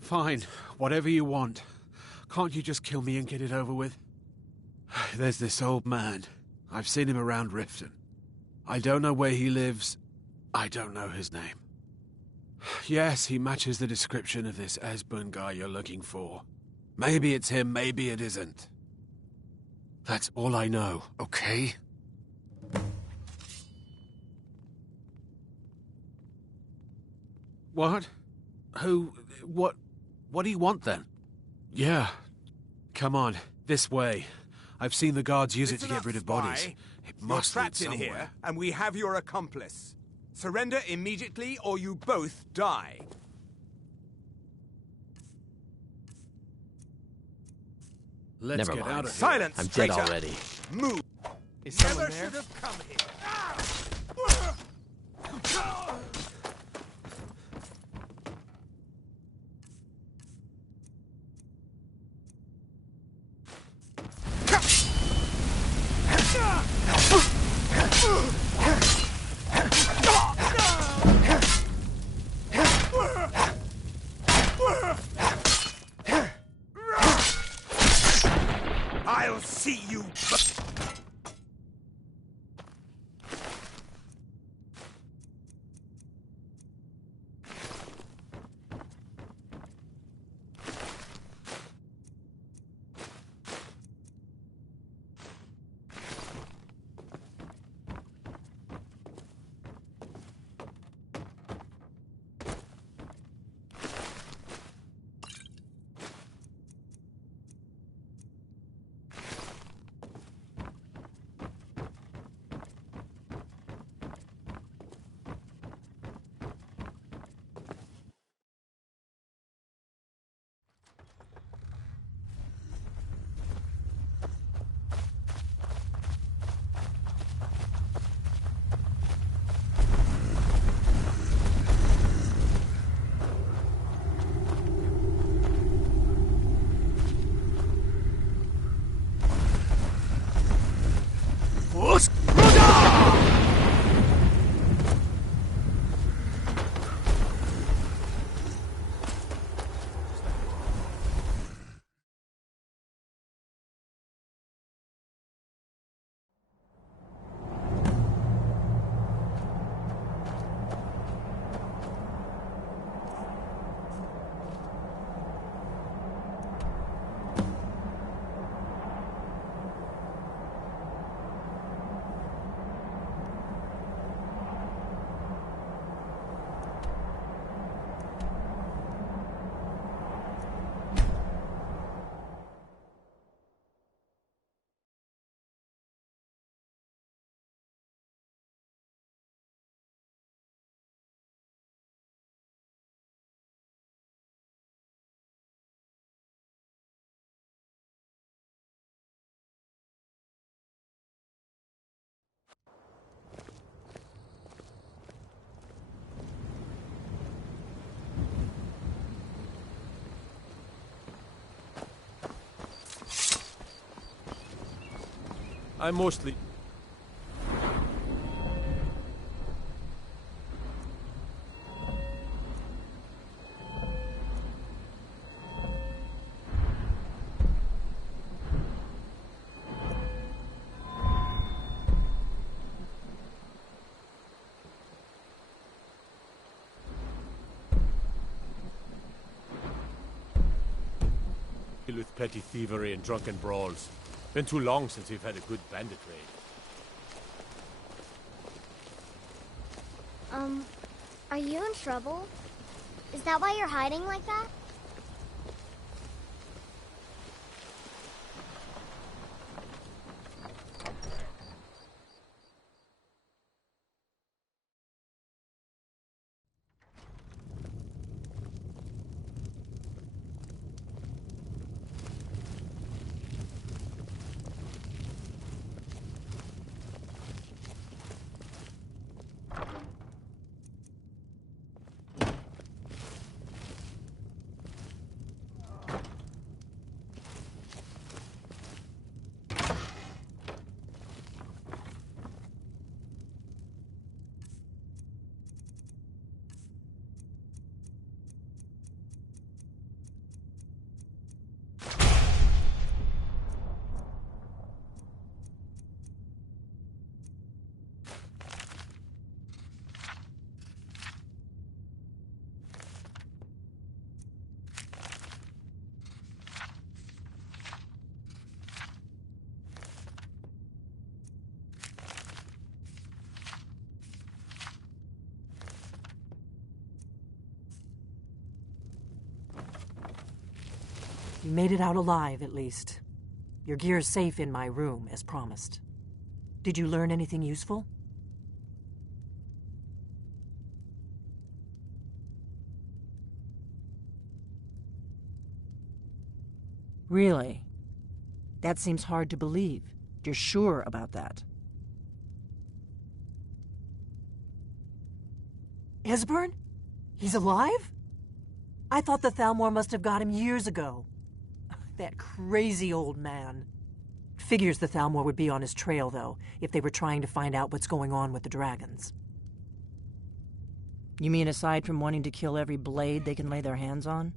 Fine, whatever you want. Can't you just kill me and get it over with? There's this old man. I've seen him around Riften. I don't know where he lives. I don't know his name. Yes, he matches the description of this Esbern guy you're looking for. Maybe it's him, maybe it isn't. That's all I know, okay? What? Who? What do you want then? Yeah. Come on, this way. I've seen the guards use it to get rid of bodies. It must You're lead trapped in somewhere. here, and we have your accomplice. Surrender immediately, or you both die. Let's Never get mind. out of here. Silence, I'm dead traitor. already. Move. Is someone Never there? should have come here. I'll see you. I'm mostly... with petty thievery and drunken brawls. Been too long since we've had a good bandit raid. Are you in trouble? Is that why you're hiding like that? You made it out alive, at least. Your gear's safe in my room, as promised. Did you learn anything useful? Really? That seems hard to believe. You're sure about that? Esbern? He's alive? I thought the Thalmor must have got him years ago. That crazy old man. Figures the Thalmor would be on his trail, though, if they were trying to find out what's going on with the dragons. You mean aside from wanting to kill every blade they can lay their hands on?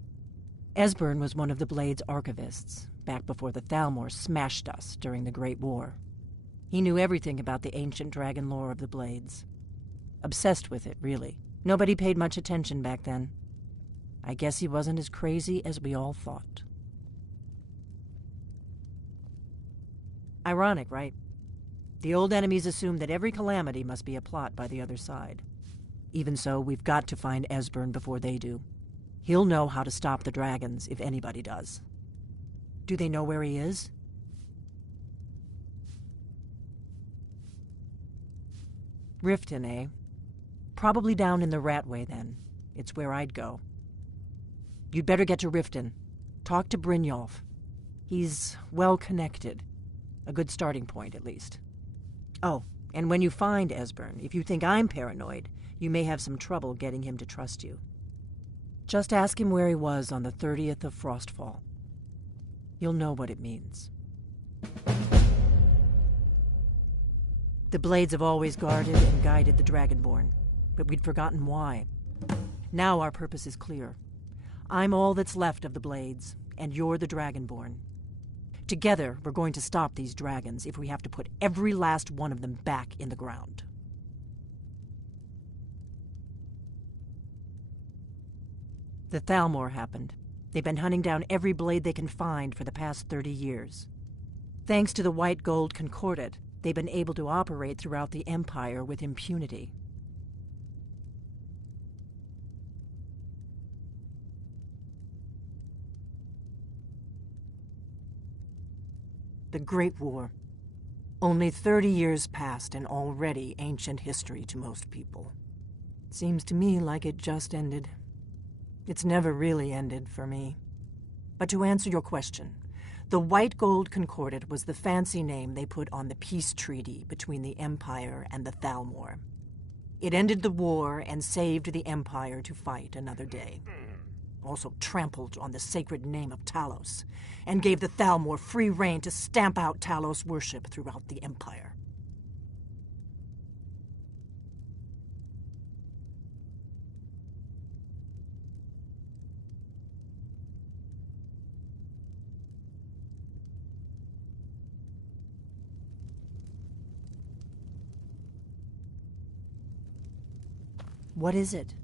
Esbern was one of the Blade's archivists, back before the Thalmor smashed us during the Great War. He knew everything about the ancient dragon lore of the Blades. Obsessed with it, really. Nobody paid much attention back then. I guess he wasn't as crazy as we all thought. Ironic, right? The old enemies assume that every calamity must be a plot by the other side. Even so, we've got to find Esbern before they do. He'll know how to stop the dragons, if anybody does. Do they know where he is? Riften, eh? Probably down in the Ratway, then. It's where I'd go. You'd better get to Riften. Talk to Brynjolf. He's well-connected. A good starting point, at least. Oh, and when you find Esbern, if you think I'm paranoid, you may have some trouble getting him to trust you. Just ask him where he was on the 30th of Frostfall. You'll know what it means. The Blades have always guarded and guided the Dragonborn, but we'd forgotten why. Now our purpose is clear. I'm all that's left of the Blades, and you're the Dragonborn. Together, we're going to stop these dragons if we have to put every last one of them back in the ground. The Thalmor happened. They've been hunting down every blade they can find for the past 30 years. Thanks to the White Gold Concordat, they've been able to operate throughout the Empire with impunity. The Great War. Only 30 years passed and already ancient history to most people. Seems to me like it just ended. It's never really ended for me. But to answer your question, the White Gold Concordat was the fancy name they put on the peace treaty between the Empire and the Thalmor. It ended the war and saved the Empire to fight another day. Also trampled on the sacred name of Talos, and gave the Thalmor free rein to stamp out Talos worship throughout the Empire. What is it?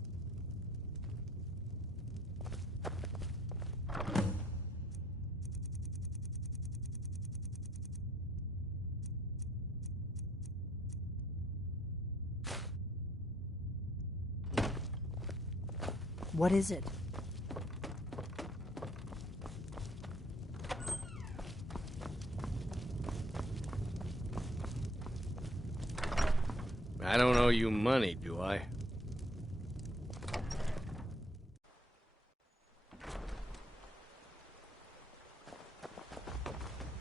What is it? I don't owe you money, do I?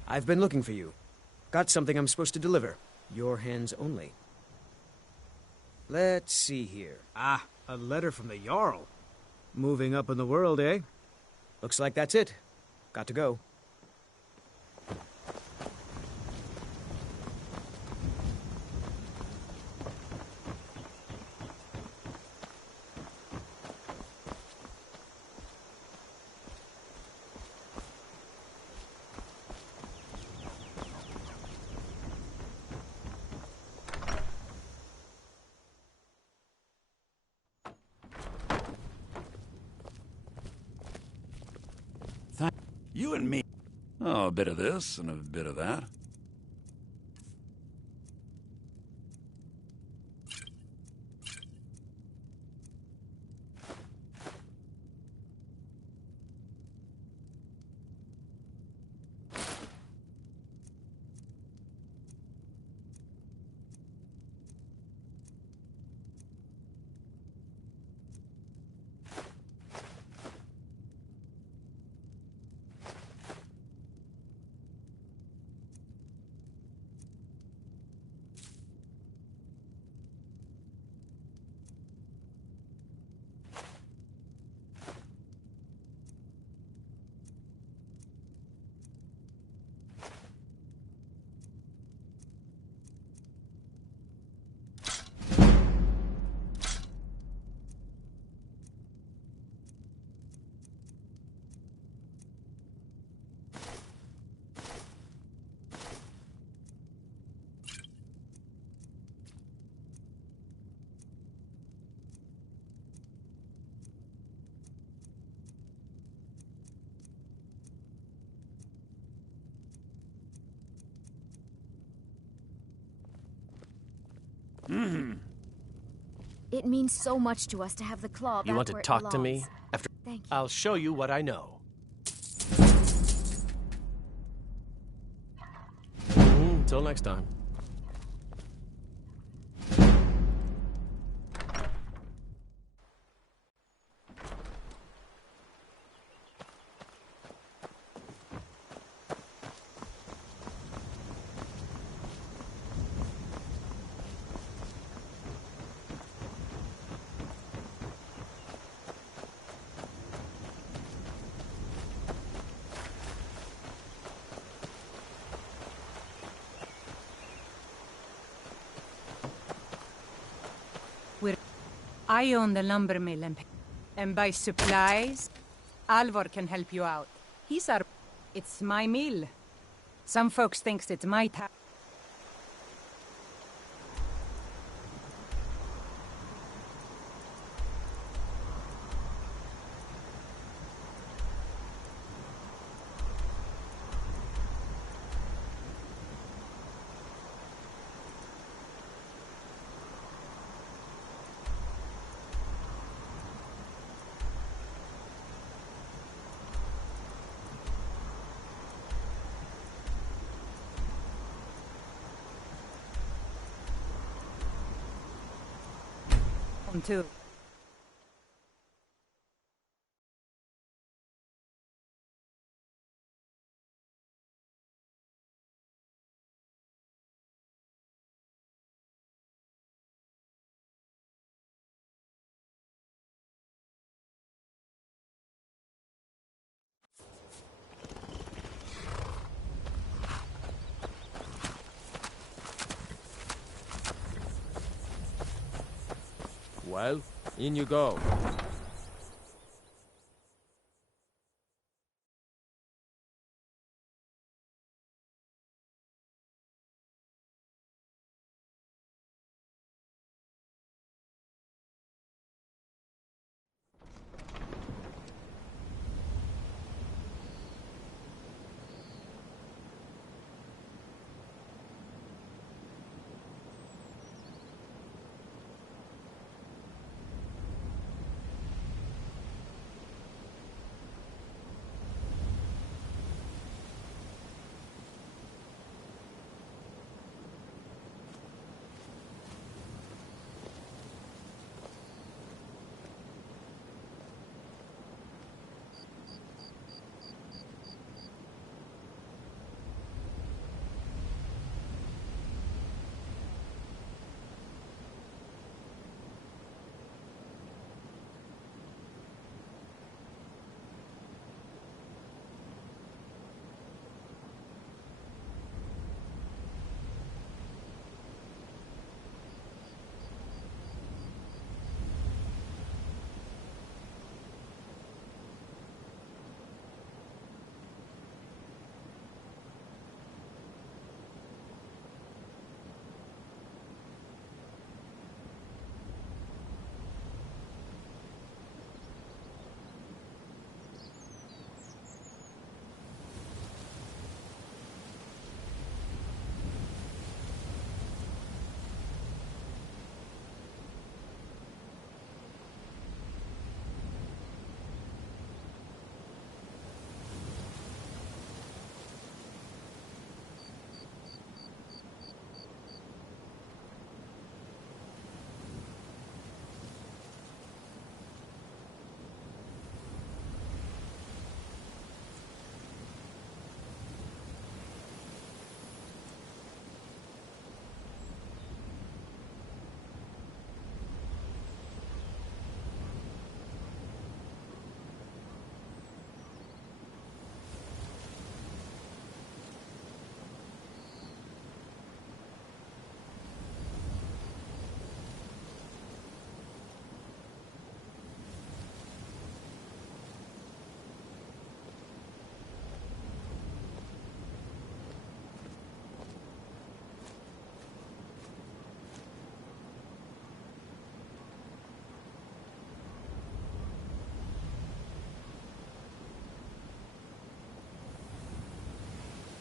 I've been looking for you. Got something I'm supposed to deliver. Your hands only. Let's see here. Ah, a letter from the Jarl. Moving up in the world, eh? Looks like that's it. Got to go. You and me. Oh, a bit of this and a bit of that. It means so much to us to have the claw back You want to where it talk to me? belongs. After Thank you. I'll show you what I know. Till next time. I own the lumber mill and buy supplies. Alvor can help you out. He's our... It's my mill. Some folks thinks it's my town. Too. Well, in you go.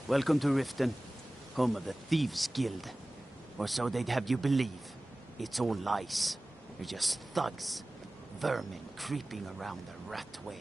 Welcome to Riften, home of the Thieves' Guild. Or so they'd have you believe. It's all lies. They're just thugs. Vermin creeping around the rat way.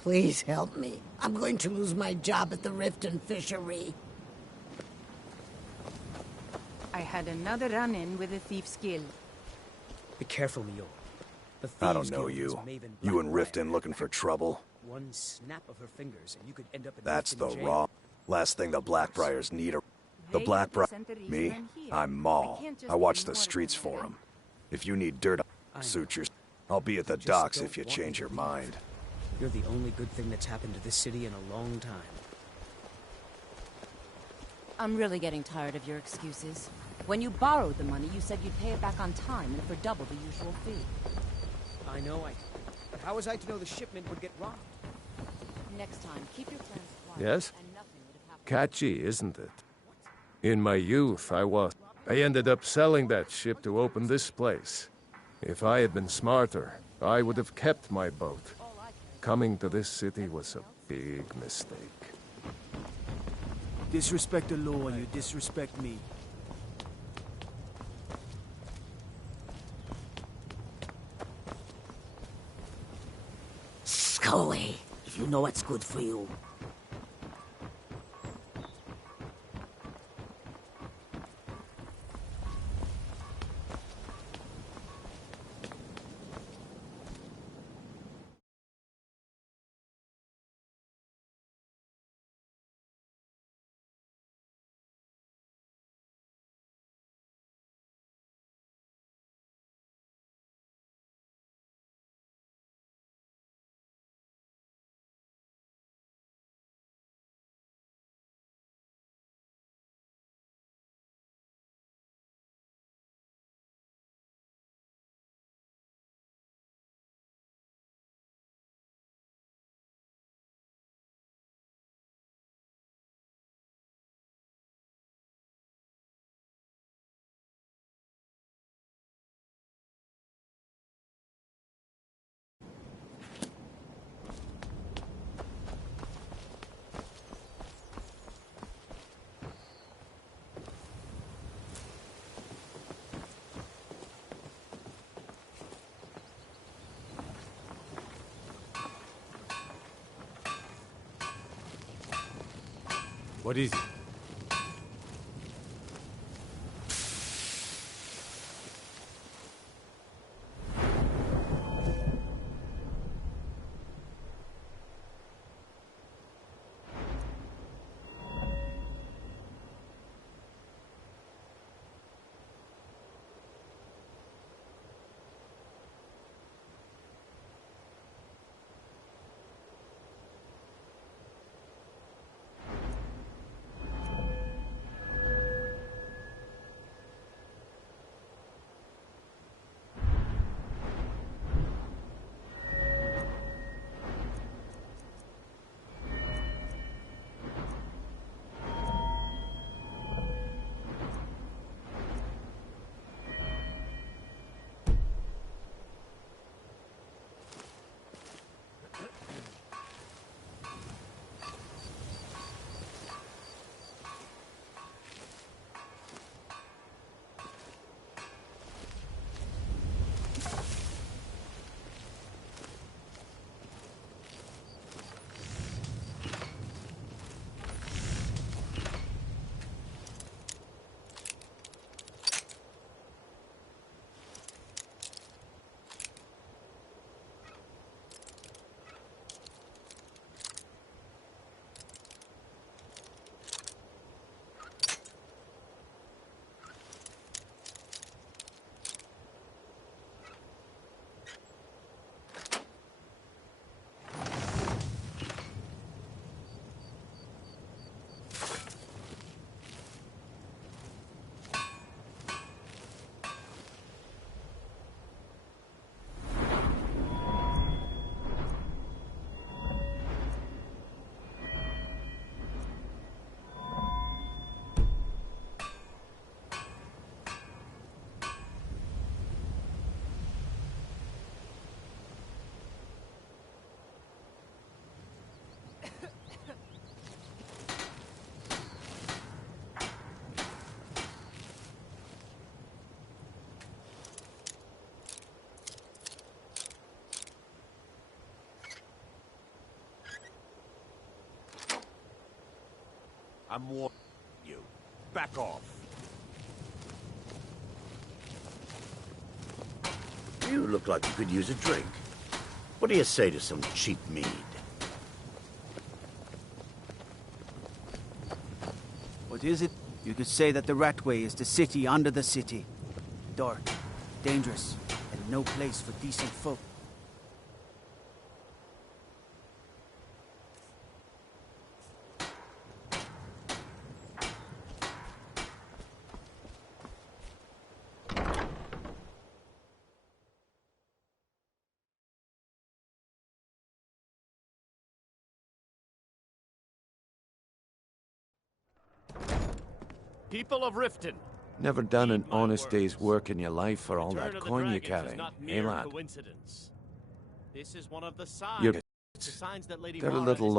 Please help me. I'm going to lose my job at the Riften fishery. I had another run-in with the Thieves' Guild. Be careful, Mio. The I don't Thieves know Guild is you. Maven You and Blackbriar. Riften looking for trouble? One snap of her fingers and you could end up in That's Riften the jail. wrong. Last thing the Blackbriars need are... The They Blackbriar... represent the reason Me? I'm here. I'm Maul. can't just I watch the ignore streets them, for 'em. If you need dirt on sutures, I'll be at the just docks don't if you want change me your to mind. You're the only good thing that's happened to this city in a long time. I'm really getting tired of your excuses. When you borrowed the money, you said you'd pay it back on time and for double the usual fee. I know but how was I to know the shipment would get robbed? Next time, keep your plans quiet. Yes? And nothing would have happened. Catchy, isn't it? In my youth, I ended up selling that ship to open this place. If I had been smarter, I would have kept my boat. Coming to this city was a big mistake. Disrespect the law and you disrespect me. Go away, if you know what's good for you. What is it? I'm warning you. Back off. You look like you could use a drink. What do you say to some cheap mead? What is it? You could say that the Ratway is the city under the city. Dark, dangerous, and no place for decent folk. People of Riften. Never done an honest day's work in your life for all that coin you carry, eh, lad? Coincidence. This is one of the signs. You're The signs that Lady got a Mara little is